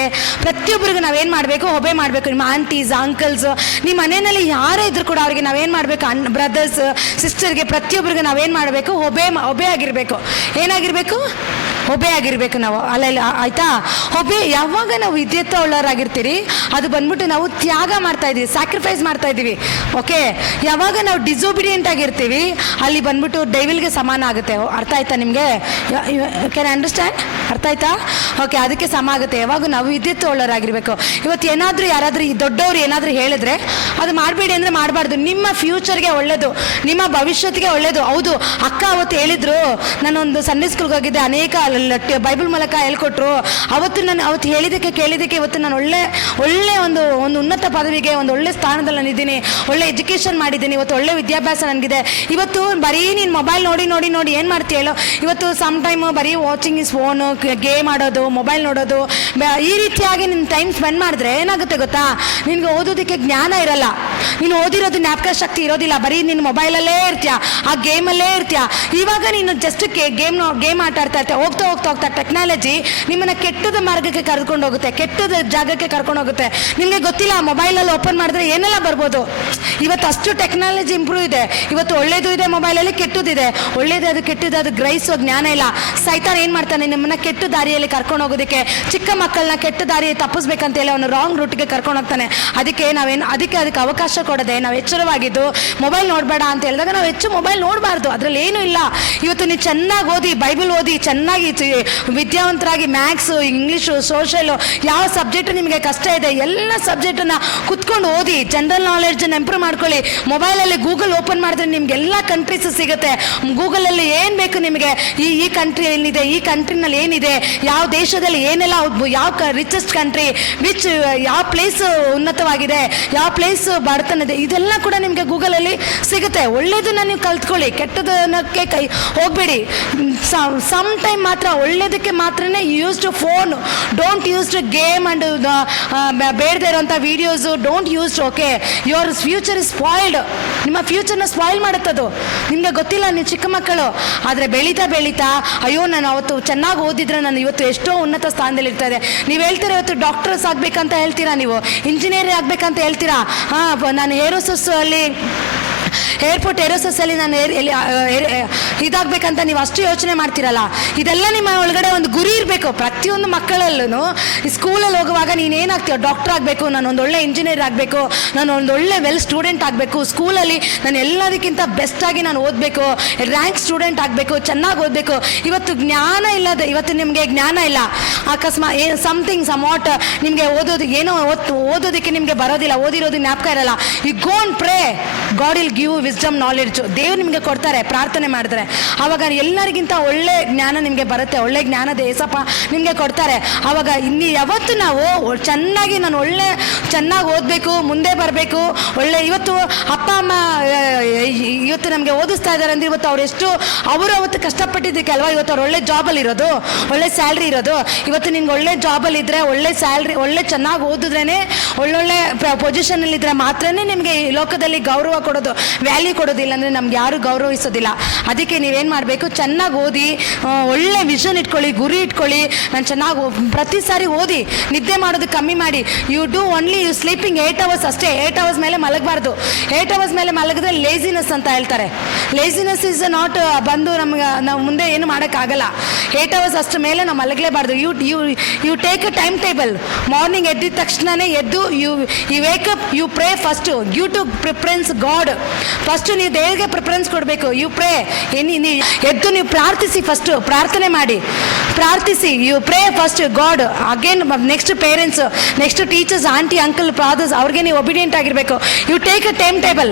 ಪ್ರತಿಯೊಬ್ಬರಿಗೂ ನಾವೇನು ಮಾಡಬೇಕು, ಒಬೆ ಮಾಡಬೇಕು. ನಿಮ್ಮ ಆಂಟೀಸ್, ಅಂಕಲ್ಸ್, ನಿಮ್ಮ ಮನೆಯಲ್ಲಿ ಯಾರೇ ಇದ್ರು ಕೂಡ ಅವ್ರಿಗೆ ನಾವೇನು ಮಾಡಬೇಕು, ಬ್ರದರ್ಸ್, ಸಿಸ್ಟರ್ಗೆ ಪ್ರತಿಯೊಬ್ಬರಿಗೆ ನಾವೇನು ಮಾಡಬೇಕು, ಒಬೆ ಆಗಿರಬೇಕು. ಏನಾಗಿರಬೇಕು, ಒಬೆ ಆಗಿರ್ಬೇಕು ನಾವು ಅಲ್ಲ ಆಯ್ತಾ. ಒಬೆ ಯಾವಾಗ ನಾವು ವಿದ್ಯುತ್ ಉಳ್ಳವರಾಗಿರ್ತೀರಿ ಅದು ಬಂದ್ಬಿಟ್ಟು ನಾವು ತ್ಯಾಗ ಮಾಡ್ತಾ ಇದೀವಿ, ಸ್ಯಾಕ್ರಿಫೈಸ್ ಮಾಡ್ತಾ ಇದೀವಿ. ಓಕೆ, ಯಾವಾಗ ನಾವು ಡಿಸೋಬಿಡಿಯೆಂಟ್ ಆಗಿರ್ತೀವಿ ಅಲ್ಲಿ ಬಂದ್ಬಿಟ್ಟು ಡೈವಿಲ್ಗೆ ಸಮಾನ ಆಗುತ್ತೆ. ಅರ್ಥ ಆಯ್ತಾ ನಿಮಗೆ? Can understand? ಅರ್ಥ ಆಯ್ತಾ? ಓಕೆ, ಅದಕ್ಕೆ ಸಮ ಆಗುತ್ತೆ. ಯಾವಾಗ ನಾವು ವಿದ್ಯುತ್ ಉಳ್ಳವರಾಗಿರ್ಬೇಕು. ಇವತ್ತು ಏನಾದರೂ ಯಾರಾದರೂ ಈ ದೊಡ್ಡವರು ಏನಾದರೂ ಹೇಳಿದ್ರೆ ಅದು ಮಾಡಬೇಡಿ ಅಂದರೆ ಮಾಡಬಾರ್ದು. ನಿಮ್ಮ ಫ್ಯೂಚರ್ಗೆ ಒಳ್ಳೇದು, ನಿಮ್ಮ ಭವಿಷ್ಯತ್ತಿಗೆ ಒಳ್ಳೇದು. ಹೌದು, ಅಕ್ಕ ಅವತ್ತು ಹೇಳಿದ್ರು, ನಾನೊಂದು ಸಂಡೇ ಸ್ಕೂಲ್ಗೆ ಹೋಗಿದ್ದೆ, ಅನೇಕ ಬೈಬಲ್ ಮೂಲಕ ಹೇಳ್ಕೊಟ್ರು. ಅವತ್ತು ಕೇಳಿದ್ದಕ್ಕೆ ಇವತ್ತು ನಾನು ಒಳ್ಳೆ ಒಂದು ಉನ್ನತ ಪದವಿಗೆ, ಒಂದು ಒಳ್ಳೆ ಸ್ಥಾನದಲ್ಲಿ ನಾನಿದ್ದೀನಿ, ಒಳ್ಳೆ ಎಜುಕೇಷನ್ ಮಾಡಿದ್ದೀನಿ, ಇವತ್ತು ಒಳ್ಳೆ ವಿದ್ಯಾಭ್ಯಾಸ ನನಗಿದೆ. ಇವತ್ತು ಬರೀ ನೀನು ಮೊಬೈಲ್ ನೋಡಿ ಏನು ಮಾಡ್ತೀಯ ಹೇಳೋ? ಇವತ್ತು ಸಮ್ ಟೈಮ್ ಬರೀ ವಾಚಿಂಗ್ ಇಸ್ ಫೋನು, ಗೇಮ್ ಆಡೋದು, ಮೊಬೈಲ್ ನೋಡೋದು, ಈ ರೀತಿಯಾಗಿ ನಿನ್ನ ಟೈಮ್ ಸ್ಪೆಂಡ್ ಮಾಡಿದ್ರೆ ಏನಾಗುತ್ತೆ ಗೊತ್ತಾ? ನಿನ್ಗೆ ಓದೋದಕ್ಕೆ ಜ್ಞಾನ ಇರಲ್ಲ, ನೀನು ಓದಿರೋದು ಜ್ಞಾಪಕ ಶಕ್ತಿ ಇರೋದಿಲ್ಲ, ಬರೀ ನಿನ್ನ ಮೊಬೈಲಲ್ಲೇ ಇರ್ತೀಯ, ಆ ಗೇಮಲ್ಲೇ ಇರ್ತೀಯ. ಇವಾಗ ನೀನು ಜಸ್ಟ್ ಗೇಮ್ ಆಟ ಆಡ್ತಾ ಇರ್ತೀಯ. ಹೋಗ್ತಾ ಟೆಕ್ನಾಲಜಿ ನಿಮ್ಮನ್ನ ಕೆಟ್ಟದ ಮಾರ್ಗಕ್ಕೆ ಕರ್ಕೊಂಡು ಹೋಗುತ್ತೆ, ಕೆಟ್ಟದ ಜಾಗಕ್ಕೆ ಕರ್ಕೊಂಡು ಹೋಗುತ್ತೆ. ನಿಮಗೆ ಗೊತ್ತಿಲ್ಲ, ಮೊಬೈಲಲ್ಲಿ ಓಪನ್ ಮಾಡಿದ್ರೆ ಏನೆಲ್ಲ ಬರ್ಬೋದು. ಇವತ್ತು ಅಷ್ಟು ಟೆಕ್ನಾಲಜಿ ಇಂಪ್ರೂವ್ ಇದೆ. ಇವತ್ತು ಒಳ್ಳೇದು ಇದೆ ಮೊಬೈಲಲ್ಲಿ, ಕೆಟ್ಟದಿದೆ. ಒಳ್ಳೇದು ಅದು ಕೆಟ್ಟದ್ದು ಅದು ಗ್ರಹಿಸೋ ಜ್ಞಾನ ಇಲ್ಲ. ಸೈತಾನ ಏನು ಮಾಡ್ತಾನೆ? ನಿಮ್ಮನ್ನ ಕೆಟ್ಟ ದಾರಿಯಲ್ಲಿ ಕರ್ಕೊಂಡು ಹೋಗೋದಕ್ಕೆ, ಚಿಕ್ಕ ಮಕ್ಕಳನ್ನ ಕೆಟ್ಟ ದಾರಿ ತಪ್ಪಿಸ್ಬೇಕಂತ ಹೇಳಿ ಅವನು ರಾಂಗ್ ರೂಟ್ಗೆ ಕರ್ಕೊಂಡು ಹೋಗ್ತಾನೆ. ಅದಕ್ಕೆ ಅವಕಾಶ ಕೊಡದೆ ನಾವು ಎಚ್ಚರವಾಗಿದ್ದು ಮೊಬೈಲ್ ನೋಡಬೇಡ ಅಂತ ಹೇಳಿದಾಗ ನಾವು ಹೆಚ್ಚು ಮೊಬೈಲ್ ನೋಡಬಾರ್ದು. ಅದರಲ್ಲಿ ಏನೂ ಇಲ್ಲ. ಇವತ್ತು ನೀವು ಚೆನ್ನಾಗಿ ಓದಿ, ಬೈಬಲ್ ಓದಿ, ಚೆನ್ನಾಗಿ ವಿದ್ಯಾವಂತರಾಗಿ ಮ್ಯಾಥ್ಸು, ಇಂಗ್ಲೀಷು, ಸೋಷಲು, ಯಾವ ಸಬ್ಜೆಕ್ಟ್ ನಿಮಗೆ ಕಷ್ಟ ಇದೆ ಎಲ್ಲ ಸಬ್ಜೆಕ್ಟನ್ನು ಕುತ್ಕೊಂಡು ಓದಿ, ಜನರಲ್ ನಾಲೆಡ್ಜನ್ನು ಇಂಪ್ರೂವ್ ಮಾಡ್ಕೊಳ್ಳಿ. ಮೊಬೈಲಲ್ಲಿ ಗೂಗಲ್ ಓಪನ್ ಮಾಡಿದ್ರೆ ನಿಮ್ಗೆ ಎಲ್ಲ ಕಂಟ್ರೀಸ್ ಸಿಗುತ್ತೆ. ಗೂಗಲಲ್ಲಿ ಏನು ಬೇಕು ನಿಮಗೆ, ಈ ಕಂಟ್ರಿ ಏನಿದೆ, ಈ ಕಂಟ್ರಿನಲ್ಲಿ ಏನಿದೆ, ಯಾವ ದೇಶದಲ್ಲಿ ಏನೆಲ್ಲ, ಯಾವ ರಿಚೆಸ್ಟ್ ಕಂಟ್ರಿ, ಯಾವ ಪ್ಲೇಸ್ ಉನ್ನತವಾಗಿದೆ, ಯಾವ ಪ್ಲೇಸ್ ಬಡತನದೆ, ಇದೆಲ್ಲ ಕೂಡ ನಿಮಗೆ ಗೂಗಲಲ್ಲಿ ಸಿಗುತ್ತೆ. ಒಳ್ಳೇದನ್ನ ನೀವು ಕಲ್ತ್ಕೊಳ್ಳಿ, ಕೆಟ್ಟದಕ್ಕೆ ಕೈ ಹೋಗಬೇಡಿ. ಸಮ್ ಟೈಮ್ ಮಾತ್ರ ಒಳ್ಳೇದಕ್ಕೆ ಮಾತ್ರನೇ use to phone. Don't use to game and ಬೇಡದೇ ಇರೋಂಥ videos don't use. Okay, your future is spoiled. ನಿಮ್ಮ ಫ್ಯೂಚರ್ನ ಸ್ಪಾಯ್ಲ್ ಮಾಡುತ್ತದು. ನಿಮಗೆ ಗೊತ್ತಿಲ್ಲ, ನೀವು ಚಿಕ್ಕ ಮಕ್ಕಳು. ಆದರೆ ಬೆಳೀತಾ ಅಯ್ಯೋ ನಾನು ಅವತ್ತು ಚೆನ್ನಾಗಿ ಓದಿದ್ರೆ ನಾನು ಇವತ್ತು ಎಷ್ಟೋ ಉನ್ನತ ಸ್ಥಾನದಲ್ಲಿ ಇರ್ತಾ ಇದೆ. ನೀವು ಹೇಳ್ತೀರಾ ಇವತ್ತು ಡಾಕ್ಟರ್ಸ್ ಆಗಬೇಕಂತ ಹೇಳ್ತೀರಾ, ನೀವು ಇಂಜಿನಿಯರ್ ಆಗಬೇಕಂತ ಹೇಳ್ತೀರಾ. ನಾನು ಏರ್ಪೋರ್ಟ್ ಏರೋಸಸ್ಸಲ್ಲಿ ನಾನು ಇದಾಗಬೇಕಂತ ನೀವು ಅಷ್ಟು ಯೋಚನೆ ಮಾಡ್ತೀರಲ್ಲ. ಇದೆಲ್ಲ ನಿಮ್ಮ ಒಳಗಡೆ ಒಂದು ಗುರಿ ಇರಬೇಕು. ಪ್ರತಿಯೊಂದು ಮಕ್ಕಳಲ್ಲೂ ಸ್ಕೂಲಲ್ಲಿ ಹೋಗುವಾಗ ನೀನೇನಾಗ್ತೀಯೋ, ಡಾಕ್ಟರ್ ಆಗಬೇಕು, ನಾನು ಒಂದು ಒಳ್ಳೆ ಇಂಜಿನಿಯರ್ ಆಗಬೇಕು, ನಾನು ಒಂದು ಒಳ್ಳೆ ವೆಲ್ ಸ್ಟೂಡೆಂಟ್ ಆಗಬೇಕು, ಸ್ಕೂಲಲ್ಲಿ ನಾನು ಎಲ್ಲದಕ್ಕಿಂತ ಬೆಸ್ಟಾಗಿ ನಾನು ಓದಬೇಕು, ರ್ಯಾಂಕ್ ಸ್ಟೂಡೆಂಟ್ ಆಗಬೇಕು, ಚೆನ್ನಾಗಿ ಓದಬೇಕು. ಇವತ್ತು ಜ್ಞಾನ ಇಲ್ಲದೆ, ಇವತ್ತು ನಿಮಗೆ ಜ್ಞಾನ ಇಲ್ಲ, ಅಕಸ್ಮಾತ್ ಸಮ್ವಾಟ್ ನಿಮಗೆ ಓದೋದಕ್ಕೆ ನಿಮಗೆ ಬರೋದಿಲ್ಲ, ಓದಿರೋದು ಜ್ಞಾಪಕ ಇರಲ್ಲ. You go and pray, God will give wisdom knowledge. ದೇವ್ರು ನಿಮಗೆ ಕೊಡ್ತಾರೆ ಪ್ರಾರ್ಥನೆ ಮಾಡಿದ್ರೆ. ಆವಾಗ ಎಲ್ಲರಿಗಿಂತ ಒಳ್ಳೆ ಜ್ಞಾನ ನಿಮಗೆ ಬರುತ್ತೆ, ಒಳ್ಳೆ ಜ್ಞಾನದ ಏಸಪ್ಪ ನಿಮಗೆ ಕೊಡ್ತಾರೆ. ಆವಾಗ ಯಾವತ್ತು ನಾವು ಚೆನ್ನಾಗಿ ಓದಬೇಕು, ಮುಂದೆ ಬರಬೇಕು, ಒಳ್ಳೆ ಇವತ್ತು ಅಪ್ಪ ಅಮ್ಮ ಇವತ್ತು ನಮಗೆ ಓದಿಸ್ತಾ ಇದ್ದಾರೆ ಅಂದರೆ ಇವತ್ತು ಅವರು ಅವತ್ತು ಕಷ್ಟಪಟ್ಟಿದ್ದಕ್ಕೆ ಅಲ್ವಾ ಇವತ್ತು ಅವ್ರು ಒಳ್ಳೆ ಜಾಬಲ್ಲಿ ಇರೋದು, ಒಳ್ಳೆ ಸ್ಯಾಲ್ರಿ ಇರೋದು. ಇವತ್ತು ನಿಮ್ಗೆ ಒಳ್ಳೆ ಜಾಬಲ್ಲಿ ಇದ್ದರೆ, ಒಳ್ಳೆ ಸ್ಯಾಲ್ರಿ, ಒಳ್ಳೆ ಚೆನ್ನಾಗಿ ಓದಿದ್ರೇ, ಒಳ್ಳೊಳ್ಳೆ ಪೊಸಿಷನಲ್ಲಿದ್ದರೆ ಮಾತ್ರನೇ ನಿಮಗೆ ಈ ಲೋಕದಲ್ಲಿ ಗೌರವ ಕೊಡೋದು, ವ್ಯಾಲ್ಯೂ ಕೊಡೋದಿಲ್ಲ. ಅಂದರೆ ನಮ್ಗೆ ಯಾರು ಗೌರವಿಸೋದಿಲ್ಲ. ಅದಕ್ಕೆ ನೀವೇನು ಮಾಡಬೇಕು, ಚೆನ್ನಾಗಿ ಓದಿ, ಒಳ್ಳೆ ವಿಷನ್ ಇಟ್ಕೊಳ್ಳಿ, ಗುರಿ ಇಟ್ಕೊಳ್ಳಿ. ನಾನು ಚೆನ್ನಾಗಿ ಪ್ರತಿ ಸಾರಿ ಓದಿ, ನಿದ್ದೆ ಮಾಡೋದು ಕಮ್ಮಿ ಮಾಡಿ. You do only you sleeping 8 hours ಅಷ್ಟೇ. 8 hours ಮೇಲೆ ಮಲಗಬಾರ್ದು. 8 hours ಮೇಲೆ ಮಲಗಿದ್ರೆ ಲೇಸಿನೆಸ್ ಅಂತ ಹೇಳ್ತಾರೆ. ಲೇಸಿನೆಸ್ ಇಸ್ ನಾಟ್ ಬಂದು ನಾವು ಮುಂದೆ ಏನು ಮಾಡೋಕ್ಕಾಗಲ್ಲ. 8 hours ಅಷ್ಟು ಮೇಲೆ ನಾವು ಮಲಗಲೇಬಾರ್ದು. You take a time table. Morning ಎದ್ದಿದ ತಕ್ಷಣನೇ ಎದ್ದು you wake up, you pray first, give to preference God. First ನೀವು ದೇವರಿಗೆ ಪ್ರಿಫರೆನ್ಸ್ ಕೊಡಬೇಕು. ಯು ಪ್ರೇ, ಎದ್ದು ನೀವು ಪ್ರಾರ್ಥಿಸಿ, ಫಸ್ಟು ಪ್ರಾರ್ಥನೆ ಮಾಡಿ, ಪ್ರಾರ್ಥಿಸಿ. You pray first God, again next parents, next teachers, aunty, uncle, fathers, ಅವ್ರಿಗೆ ನೀವು ಒಬಿಡಿಯೆಂಟ್ ಆಗಿರಬೇಕು. You take a time table.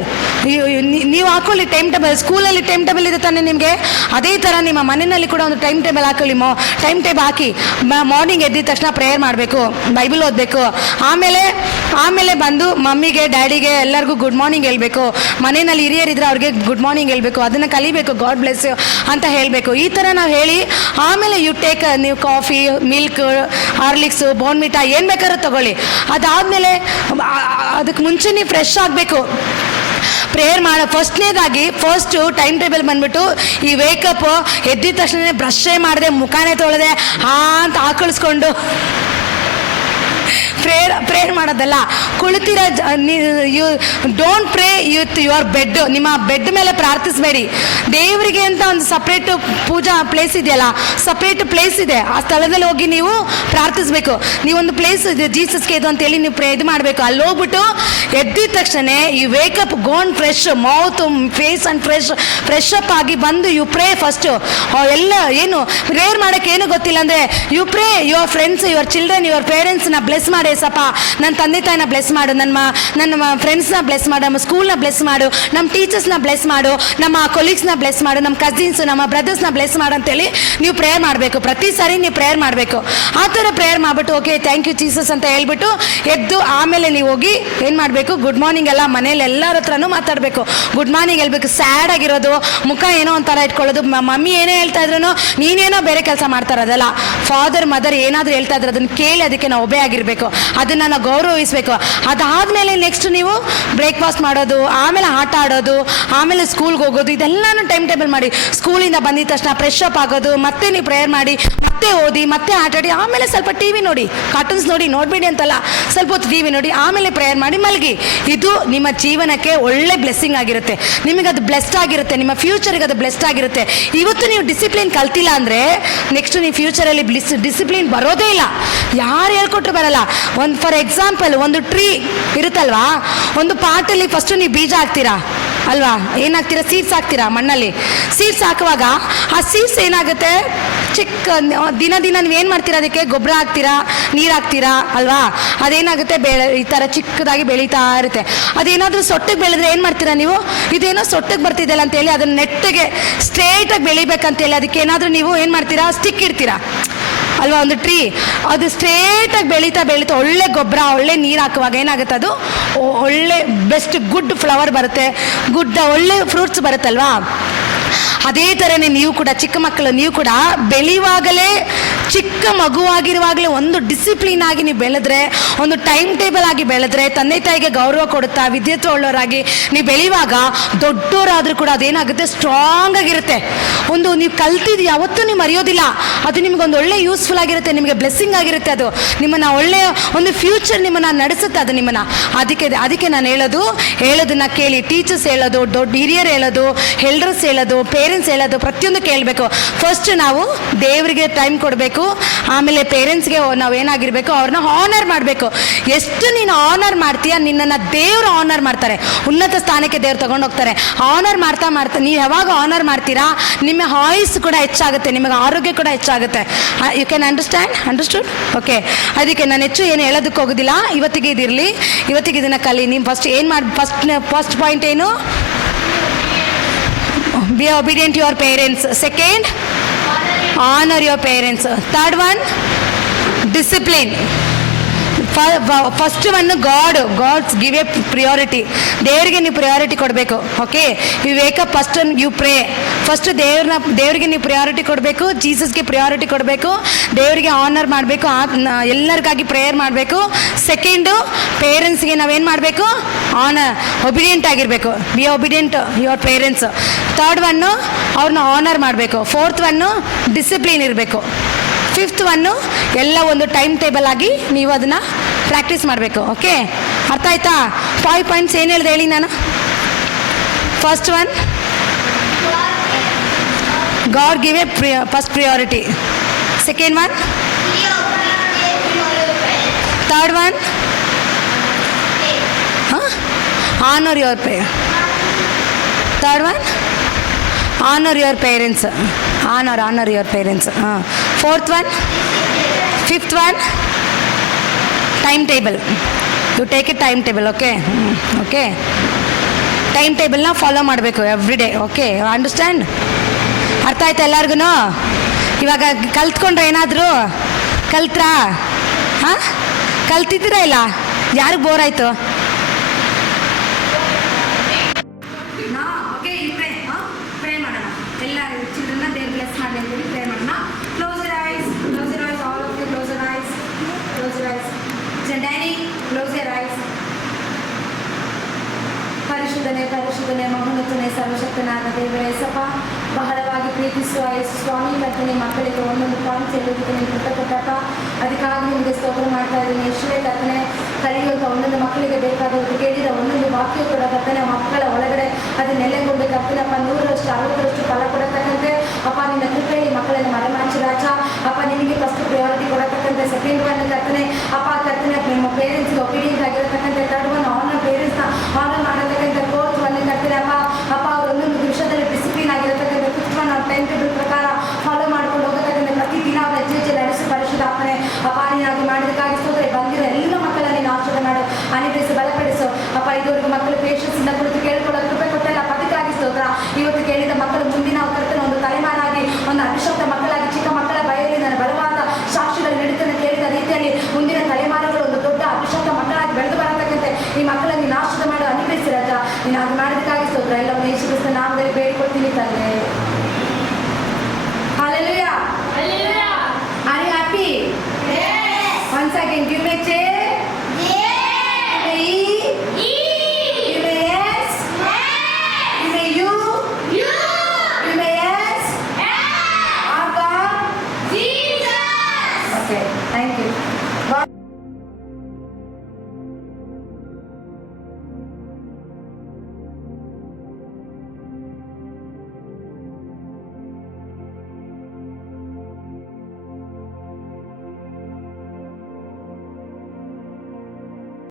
ನೀವು ಹಾಕೊಳ್ಳಿ ಟೈಮ್ ಟೇಬಲ್. ಸ್ಕೂಲಲ್ಲಿ ಟೈಮ್ ಟೇಬಲ್ ಇದೆ ತಾನೆ ನಿಮಗೆ, ಅದೇ ಥರ ನಿಮ್ಮ ಮನೆಯಲ್ಲಿ ಕೂಡ ಒಂದು ಟೈಮ್ ಟೇಬಲ್ ಹಾಕೊಳ್ಳಿ. ಟೈಮ್ ಟೇಬಲ್ ಹಾಕಿ ಮಾರ್ನಿಂಗ್ ಎದ್ದಿದ ತಕ್ಷಣ ಪ್ರೇಯರ್ ಮಾಡಬೇಕು, ಬೈಬಲ್ ಓದಬೇಕು. ಆಮೇಲೆ ಬಂದು ಮಮ್ಮಿಗೆ, ಡ್ಯಾಡಿಗೆ ಎಲ್ಲರಿಗೂ ಗುಡ್ ಮಾರ್ನಿಂಗ್ ಹೇಳ್ಬೇಕು. ಮನೆಯಲ್ಲಿ ಹಿರಿಯರಿದ್ರೆ ಅವ್ರಿಗೆ ಗುಡ್ ಮಾರ್ನಿಂಗ್ ಹೇಳ್ಬೇಕು, ಅದನ್ನು ಕಲಿಬೇಕು, ಗಾಡ್ ಬ್ಲೆಸ್ ಯು ಅಂತ ಹೇಳಬೇಕು. ಈ ಥರ ನಾವು ಹೇಳಿ ಆಮೇಲೆ ಯು ಟೇಕ್, ನೀವು ಕಾಫಿ, ಮಿಲ್ಕ್, ಹಾರ್ಲಿಕ್ಸು, ಬೋರ್ನ್ವಿಟಾ ಏನು ಬೇಕಾದ್ರೂ ತಗೊಳ್ಳಿ. ಅದಾದಮೇಲೆ ಅದಕ್ಕೆ ಮುಂಚೆ ನೀವು ಫ್ರೆಶ್ ಆಗಬೇಕು. ಪ್ರೇಯರ್ ಫಸ್ಟ್ನೇದಾಗಿ ಟೈಮ್ ಟೇಬಲ್ ಬಂದ್ಬಿಟ್ಟು ಈ ವೇಕಪ್ ಎದ್ದಿದ ತಕ್ಷಣ ಬ್ರಷೇ ಮಾಡದೆ, ಮುಖಾನೇ ತೊಳೆದೆ ಅಂತ ಆಕಳಿಸ್ಕೊಂಡು ಪ್ರೇಯರ್ ಮಾಡೋದಲ್ಲ. ಕುಳಿತಿರೋ you don't pray with your bed. ನಿಮ್ಮ ಬೆಡ್ ಮೇಲೆ ಪ್ರಾರ್ಥಿಸಬೇಡಿ. ದೇವರಿಗೆ ಅಂತ ಒಂದು ಸಪ್ರೇಟ್ ಪೂಜಾ ಪ್ಲೇಸ್ ಇದೆಯಲ್ಲ, ಸಪ್ರೇಟ್ ಪ್ಲೇಸ್ ಇದೆ. ಆ ಸ್ಥಳದಲ್ಲಿ ಹೋಗಿ ನೀವು ಪ್ರಾರ್ಥಿಸಬೇಕು. ನೀವೊಂದು ಪ್ಲೇಸ್ ಇದೆ ಜೀಸಸ್ಗೆ ಇದು ಅಂತೇಳಿ ನೀವು ಇದು ಮಾಡಬೇಕು. ಅಲ್ಲಿ ಹೋಗ್ಬಿಟ್ಟು ಎದ್ದಿದ ತಕ್ಷಣ you wake up gone fresh mouth face and fresh up ಆಗಿ ಬಂದು ಯು ಪ್ರೇ ಫಸ್ಟು. ಎಲ್ಲ ಏನು ಪ್ರೇಯರ್ ಮಾಡೋಕ್ಕೆ ಏನು ಗೊತ್ತಿಲ್ಲ ಅಂದರೆ you pray your friends, your children, your ಪೇರೆಂಟ್ಸ್ನ ಬ್ಲೆಸ್ ಮಾಡಿ. ಸಪ ನನ್ನ ತಂದೆ ತಾಯಿನ ಬ್ಲೆಸ್ ಮಾಡು, ನನ್ನ ಫ್ರೆಂಡ್ಸ್ನ ಬ್ಲೆಸ್ ಮಾಡು, ನಮ್ಮ ಸ್ಕೂಲ್ನ ಬ್ಲೆಸ್ ಮಾಡು, ನಮ್ಮ ಟೀಚರ್ಸ್ನ ಬ್ಲೆಸ್ ಮಾಡು, ನಮ್ಮ ಕೊಲೀಗ್ಸ್ನ ಬ್ಲೆಸ್ ಮಾಡು, ನಮ್ಮ ಕಸಿನ್ಸ್, ನಮ್ಮ ಬ್ರದರ್ಸ್ನ ಬ್ಲೆಸ್ ಮಾಡು ಅಂತೇಳಿ ನೀವು ಪ್ರೇಯರ್ ಮಾಡಬೇಕು. ಪ್ರತಿ ಸಾರಿ ನೀವು ಪ್ರೇಯರ್ ಮಾಡಬೇಕು. ಆ ಥರ ಪ್ರೇಯರ್ ಮಾಡಿಬಿಟ್ಟು ಓಕೆ ಥ್ಯಾಂಕ್ ಯು ಜೀಸಸ್ ಅಂತ ಹೇಳ್ಬಿಟ್ಟು ಎದ್ದು ಆಮೇಲೆ ನೀವು ಹೋಗಿ ಏನು ಮಾಡಬೇಕು, ಗುಡ್ ಮಾರ್ನಿಂಗ್ ಎಲ್ಲ ಮನೇಲಿ ಎಲ್ಲರ ಹತ್ರನೂ ಮಾತಾಡಬೇಕು. ಗುಡ್ ಮಾರ್ನಿಂಗ್ ಹೇಳ್ಬೇಕು. ಸ್ಯಾಡ್ ಆಗಿರೋದು, ಮುಖ ಏನೋ ಒಂಥರ ಇಟ್ಕೊಳ್ಳೋದು, ಮಮ್ಮಿ ಏನೇ ಹೇಳ್ತಾ ಇದ್ರು ನೀನೇನೋ ಬೇರೆ ಕೆಲಸ ಮಾಡ್ತಾ ಇರೋದಲ್ಲ. ಫಾದರ್ ಮದರ್ ಏನಾದರೂ ಹೇಳ್ತಾ ಇದ್ರೆ ಅದನ್ನು ಕೇಳಿ ಅದಕ್ಕೆ ನಾವು ಒಬೆ ಆಗಿರಬೇಕು, ಅದನ್ನು ನಾವು ಗೌರವಿಸಬೇಕು. ಅದಾದಮೇಲೆ ನೆಕ್ಸ್ಟ್ ನೀವು ಬ್ರೇಕ್ಫಾಸ್ಟ್ ಮಾಡೋದು, ಆಮೇಲೆ ಆಟ ಆಡೋದು, ಆಮೇಲೆ ಸ್ಕೂಲ್ಗೆ ಹೋಗೋದು, ಇದೆಲ್ಲನೂ ಟೈಮ್ ಟೇಬಲ್ ಮಾಡಿ. ಸ್ಕೂಲಿಂದ ಬಂದಿದ ತಕ್ಷಣ ಫ್ರೆಶ್ ಅಪ್ ಆಗೋದು, ಮತ್ತೆ ನೀವು ಪ್ರೇಯರ್ ಮಾಡಿ, ಮತ್ತೆ ಓದಿ, ಮತ್ತೆ ಆಟ ಆಡಿ, ಆಮೇಲೆ ಸ್ವಲ್ಪ ಟಿ ವಿ ನೋಡಿ, ಕಾರ್ಟೂನ್ಸ್ ನೋಡಬೇಡಿ ಅಂತಲ್ಲ, ಸ್ವಲ್ಪ ಹೊತ್ತು ಟಿ ವಿ ನೋಡಿ, ಆಮೇಲೆ ಪ್ರೇಯರ್ ಮಾಡಿ ಮಲಗಿ. ಇದು ನಿಮ್ಮ ಜೀವನಕ್ಕೆ ಒಳ್ಳೆ ಬ್ಲೆಸ್ಸಿಂಗ್ ಆಗಿರುತ್ತೆ. ನಿಮಗೆ ಅದು ಬ್ಲೆಸ್ಡ್ ಆಗಿರುತ್ತೆ, ನಿಮ್ಮ ಫ್ಯೂಚರ್ಗೆ ಅದು ಬ್ಲೆಸ್ಡ್ ಆಗಿರುತ್ತೆ. ಇವತ್ತು ನೀವು ಡಿಸಿಪ್ಲಿನ್ ಕಲ್ತಿಲ್ಲ ಅಂದರೆ ನೆಕ್ಸ್ಟ್ ನೀವು ಫ್ಯೂಚರಲ್ಲಿ ಡಿಸಿಪ್ಲಿನ್ ಬರೋದೇ ಇಲ್ಲ. ಯಾರು ಹೇಳ್ಕೊಟ್ರು ಬರಲ್ಲ. ಒಂದು ಫಾರ್ ಎಕ್ಸಾಂಪಲ್ ಒಂದು ಟ್ರೀ ಇರುತ್ತಲ್ವಾ, ಒಂದು ಪಾಟಲ್ಲಿ ಫಸ್ಟು ನೀವು ಬೀಜ ಹಾಕ್ತೀರಾ ಅಲ್ವಾ, ಏನಾಗ್ತೀರಾ, ಸೀಡ್ಸ್ ಹಾಕ್ತೀರಾ ಮಣ್ಣಲ್ಲಿ. ಸೀಡ್ಸ್ ಹಾಕುವಾಗ ಆ ಸೀಡ್ಸ್ ಏನಾಗುತ್ತೆ, ಚಿಕ್ಕ ದಿನ ನೀವೇನು ಮಾಡ್ತೀರಾ, ಅದಕ್ಕೆ ಗೊಬ್ಬರ ಹಾಕ್ತೀರಾ, ನೀರು ಹಾಕ್ತೀರಾ ಅಲ್ವಾ, ಅದೇನಾಗುತ್ತೆ ಈ ಥರ ಚಿಕ್ಕದಾಗಿ ಬೆಳೀತಾ ಇರುತ್ತೆ. ಅದೇನಾದರೂ ಸೊಟ್ಟಿಗೆ ಬೆಳೆದ್ರೆ ಏನು ಮಾಡ್ತೀರಾ ನೀವು, ಇದೇನೋ ಸೊಟ್ಟಿಗೆ ಬರ್ತಿದ್ದಲ್ಲ ಅಂತೇಳಿ ಅದನ್ನು ನೆಟ್ಟಿಗೆ ಸ್ಟ್ರೇಟಾಗಿ ಬೆಳಿಬೇಕಂತೇಳಿ ಅದಕ್ಕೆ ಏನಾದರೂ ನೀವು ಏನು ಮಾಡ್ತೀರಾ, ಸ್ಟಿಕ್ ಇಡ್ತೀರಾ ಅಲ್ವಾ. ಒಂದು ಟ್ರೀ ಅದು ಸ್ಟ್ರೇಟಾಗಿ ಬೆಳೀತಾ ಒಳ್ಳೆ ಗೊಬ್ಬರ ಒಳ್ಳೆ ನೀರು ಹಾಕುವಾಗ ಏನಾಗುತ್ತೆ, ಅದು ಒಳ್ಳೆ ಬೆಸ್ಟ್ ಗುಡ್ ಫ್ಲವರ್ ಬರುತ್ತೆ, ಒಳ್ಳೆ ಫ್ರೂಟ್ಸ್ ಬರುತ್ತಲ್ವಾ. ಅದೇ ಥರನೇ ನೀವು ಕೂಡ ಚಿಕ್ಕ ಮಕ್ಕಳು, ನೀವು ಕೂಡ ಬೆಳೆಯುವಾಗಲೇ, ಚಿಕ್ಕ ಮಗುವಾಗಿರುವಾಗಲೇ ಒಂದು ಡಿಸಿಪ್ಲಿನ್ ಆಗಿ ನೀವು ಬೆಳೆದ್ರೆ, ಒಂದು ಟೈಮ್ ಟೇಬಲ್ ಆಗಿ ಬೆಳೆದ್ರೆ, ತಂದೆ ತಾಯಿಗೆ ಗೌರವ ಕೊಡುತ್ತಾ ವಿದ್ಯಾರ್ಥಿ ಉಳ್ಳವರಾಗಿ ನೀವು ಬೆಳೆಯುವಾಗ ದೊಡ್ಡವರಾದರೂ ಕೂಡ ಅದೇನಾಗುತ್ತೆ, ಸ್ಟ್ರಾಂಗ್ ಆಗಿರುತ್ತೆ. ಒಂದು ನೀವು ಕಲ್ತಿದ್ದು ಯಾವತ್ತೂ ನೀವು ಮರೆಯೋದಿಲ್ಲ. ಅದು ನಿಮಗೊಂದು ಒಳ್ಳೆ ಯೂಸ್ಫುಲ್ ಆಗಿರುತ್ತೆ, ನಿಮಗೆ ಬ್ಲೆಸ್ಸಿಂಗ್ ಆಗಿರುತ್ತೆ. ಅದು ನಿಮ್ಮನ್ನು ಒಳ್ಳೆಯ ಒಂದು ಫ್ಯೂಚರ್ ನಿಮ್ಮನ್ನು ನಡೆಸುತ್ತೆ. ಅದು ನಿಮ್ಮನ್ನು ಅದಕ್ಕೆ ನಾನು ಹೇಳೋದನ್ನ ಕೇಳಿ. ಟೀಚರ್ಸ್ ಹೇಳೋದು, ದೊಡ್ಡ ಹಿರಿಯರು ಹೇಳೋದು, ಎಲ್ಡರ್ಸ್ ಹೇಳೋದು, ಪೇರೆಂಟ್ಸ್ ಹೇಳೋದು, ಪ್ರತಿಯೊಂದು ಕೇಳಬೇಕು. ಫಸ್ಟ್ ನಾವು ದೇವರಿಗೆ ಟೈಮ್ ಕೊಡಬೇಕು, ಆಮೇಲೆ ಪೇರೆಂಟ್ಸ್ಗೆ ನಾವು ಏನಾಗಿರಬೇಕು, ಅವ್ರನ್ನ ಆನರ್ ಮಾಡಬೇಕು. ಎಷ್ಟು ನೀನು ಆನರ್ ಮಾಡ್ತೀಯ, ನಿನ್ನನ್ನು ದೇವರು ಆನರ್ ಮಾಡ್ತಾರೆ, ಉನ್ನತ ಸ್ಥಾನಕ್ಕೆ ದೇವ್ರು ತಗೊಂಡು ಹೋಗ್ತಾರೆ. ಆನರ್ ಮಾಡ್ತಾ ನೀವು ಯಾವಾಗ ಆನರ್ ಮಾಡ್ತೀರಾ, ನಿಮ್ಮ ಆಯುಸ್ ಕೂಡ ಹೆಚ್ಚಾಗುತ್ತೆ, ನಿಮಗೆ ಆರೋಗ್ಯ ಕೂಡ ಹೆಚ್ಚಾಗುತ್ತೆ. You can understood okay. ಅದಕ್ಕೆ ನಾನು ಹೆಚ್ಚು ಏನು ಹೇಳೋದಕ್ಕೆ ಹೋಗೋದಿಲ್ಲ. ಇವತ್ತಿಗೆ ಇದಿರಲಿ, ಇವತ್ತಿಗೆ ಇದನ್ನು ಕಲಿ. ನೀವು ಫಸ್ಟ್ ಪಾಯಿಂಟ್ ಏನು, be obedient to your parents. Second, honor your parents. Third one, discipline. First one God's give a priority. ದೇವರಿಗೆ ನೀವು ಪ್ರಿಯಾರಿಟಿ ಕೊಡಬೇಕು. Okay, you wake up first you pray. First ದೇವರಿಗೆ ನೀವು ಪ್ರಿಯಾರಿಟಿ ಕೊಡಬೇಕು, ಜೀಸಸ್ಗೆ ಪ್ರಿಯಾರಿಟಿ ಕೊಡಬೇಕು, ದೇವರಿಗೆ ಆನರ್ ಮಾಡಬೇಕು, ಎಲ್ಲರಿಗಾಗಿ ಪ್ರೇಯರ್ ಮಾಡಬೇಕು. ಸೆಕೆಂಡು, ಪೇರೆಂಟ್ಸ್ಗೆ ನಾವೇನು ಮಾಡಬೇಕು, ಒಬಿಡಿಯೆಂಟ್ ಆಗಿರಬೇಕು. B obedient your parents. Third one ಅವ್ರನ್ನ ಆನರ್ ಮಾಡಬೇಕು. ಫೋರ್ತ್ ಒನ್ನು ಡಿಸಿಪ್ಲಿನ್ ಇರಬೇಕು. ಫಿಫ್ತ್ ಒನ್ನು ಎಲ್ಲ ಒಂದು ಟೈಮ್ ಟೇಬಲ್ ಆಗಿ ನೀವು ಅದನ್ನು ಪ್ರಾಕ್ಟೀಸ್ ಮಾಡಬೇಕು. ಓಕೆ, ಅರ್ಥ ಆಯ್ತಾ? 5 ಪಾಯಿಂಟ್ಸ್ ಏನು ಹೇಳಿದೆ ಹೇಳಿ ನಾನು. First one, God give a first priority. Second one, third one, honour your third one, honour your parents. Honour your parents. Fourth one, fifth one, time table. You take a time table. Okay, time ಟೇಬಲ್ನ follow ಮಾಡಬೇಕು every day. Okay, understand? ಅರ್ಥ ಆಯ್ತಾ ಎಲ್ಲರಿಗೂ? ಇವಾಗ ಕಲ್ತ್ಕೊಂಡ್ರೆ ಏನಾದರೂ ಕಲ್ತ್ರಾ? ಕಲ್ತಿದ್ದೀರಾ ಇಲ್ಲ? ಯಾರಿಗೆ bore ಆಯಿತು? Close your eyes. Close your eyes. ಪರಿಶುದ್ಧ ಪರಿಶುದ್ಧನೇ ಪರಿಶುದ್ಧನೇ ಮಹೋನ್ನತನೇ ಸರ್ವಶಕ್ತನಾದ ದೇವರೇ ಸಪ ಬಹಳವಾಗಿ ಪ್ರೀತಿಸುವ ಯೇಸು ಸ್ವಾಮಿ ಕರ್ತನೆ ಮಕ್ಕಳಿಗೆ ಒಂದೊಂದು ಪಾಯಿಂಟ್ಸ್ ಹೇಳೋದಕ್ಕೆ ನೀವು ಕೃತಜ್ಞತಪ್ಪ. ಅದಕ್ಕಾಗಿ ನಿಮಗೆ ಸ್ತೋತ್ರ ಮಾಡ್ತಾ ಇದ್ದೀನಿ. ಯೇಸುವೇ ಕರ್ತನೆ ಕಲಿಯುವಂಥ ಒಂದೊಂದು ಮಕ್ಕಳಿಗೆ ಬೇಕಾದವರು ಕೇಳಿದ ಒಂದೊಂದು ವಾಕ್ಯ ಕೂಡ ಕರ್ತನೆ ಮಕ್ಕಳ ಒಳಗಡೆ ಅದು ನೆಲೆಗೊಂಡು ಕರ್ತನಪ್ಪ 100ರಷ್ಟು 60ರಷ್ಟು ಫಲ ಕೊಡತಕ್ಕಂತೆ ಅಪ್ಪ ನಿನ್ನ ಕೃಪೆಯಲ್ಲಿ ಮಕ್ಕಳನ್ನು ಮರೆಮಾಚಿ ರಾಜ ಅಪ್ಪ ನಿನಗೆ ಫಸ್ಟ್ ಪ್ರಯಾರಿಟಿ ಕೊಡತಕ್ಕಂತೆ ಸೆಕೆಂಡ್ ಒನ್ ಕರ್ತನೆ ಅಪ್ಪ ಕರ್ತನೆ ನಿಮ್ಮ ಪೇರೆಂಟ್ಸ್ಗೆ ಒಪಿಡಿಯಂಟ್ ಆಗಿರತಕ್ಕಂತೆ ಥರ್ಡ್ ಒನ್ ಆನರ್ ಪೇರೆಂಟ್ಸ್ನ ಆನರ್ ಮಾಡತಕ್ಕಂಥ ಫೋರ್ತ್ ಒನ್ ಕರ್ತನೆ ಅಪ್ಪ ಅವ್ರು ಒಂದೊಂದು ವಿಷಯದಲ್ಲಿ ಡಿಸಿಪ್ಲಿನ್ ಆಗಿರತಕ್ಕಂಥ ಫಿಫ್ತ್ ಒನ್ ಅವ್ರ ಟೈಮ್ ಟೇಬಲ್ ಪ್ರಕಾರ ಫಾಲೋ ಮಾಡ್ಕೊಂಡು ಹೋಗತಕ್ಕಂಥ ಪ್ರತಿದಿನ ಅವ್ರ ಹೆಜ್ಜೆ ನಡೆಸಿ ಪರಿಶುದ್ಧಾತ್ಮನೆ ಅಪ್ಪ ನೀನಾಗಿ ಮಾಡಿದಕ್ಕಾಗಿ ಸ್ತೋತ್ರ. ಬಂದಿರೋ ಎಲ್ಲ ಮಕ್ಕಳನ್ನ ನೀನು ಆಶೀರ್ವಾದ ಮಾಡು, ಅನುಗ್ರಹಿಸಿ ಬಲಪಡಿಸು ಅಪ್ಪ. ಇದುವರೆಗೂ ಮಕ್ಕಳು ಪೇಷನ್ಸ್ ಇಂದ ಕುಳಿತು ಕೇಳ್ಕೊಳ್ಳೋ ಕೃಪೆ ಕೊಟ್ಟಲ್ಲ ಅದಕ್ಕಾಗಿ ಸ್ತೋತ್ರ. ಇವತ್ತು ಕೇಳಿದ ಮಕ್ಕಳು ಮುಂದಿನ ಕರ್ತನ ಒಂದು ತಲೆಮಾರಾಗಿ ಒಂದು ಅಭಿಷಕ್ತ ಮಕ್ಕಳಾಗಿ ಚಿಕ್ಕ ಮಕ್ಕಳ ಬಯಲಿ ನನ್ನ ಬಲವಾದ ಸಾಕ್ಷಿಗಳು ನಡೀತಾನೆ ಕೇಳಿದ ರೀತಿಯಲ್ಲಿ ಮುಂದಿನ ತಲೆಮಾರುಗಳು ಒಂದು ದೊಡ್ಡ ಅಭಿಷಕ್ತ ಮಕ್ಕಳಾಗಿ ಬೆಳೆದು ಬರತಕ್ಕಂತೆ ಈ ಮಕ್ಕಳನ್ನು ನೀನು ಆಶೀರ್ವಾದ ಮಾಡು, ಅನುಗ್ರಹಿಸಿ ರಾಜ. ನೀನು ಹಾಗೆ ಮಾಡಿದಕ್ಕಾಗಿ ಸ್ತೋತ್ರ. ಎಲ್ಲವನ್ನು ಯೇಸು ಕ್ರಿಸ್ತನ ನಾಮದಲ್ಲಿ ಬೇಡಿಕೊಳ್ತೀನಿ ತಂದೆ. Hallelujah. Are you happy? Yes. Once again, give me a cheer.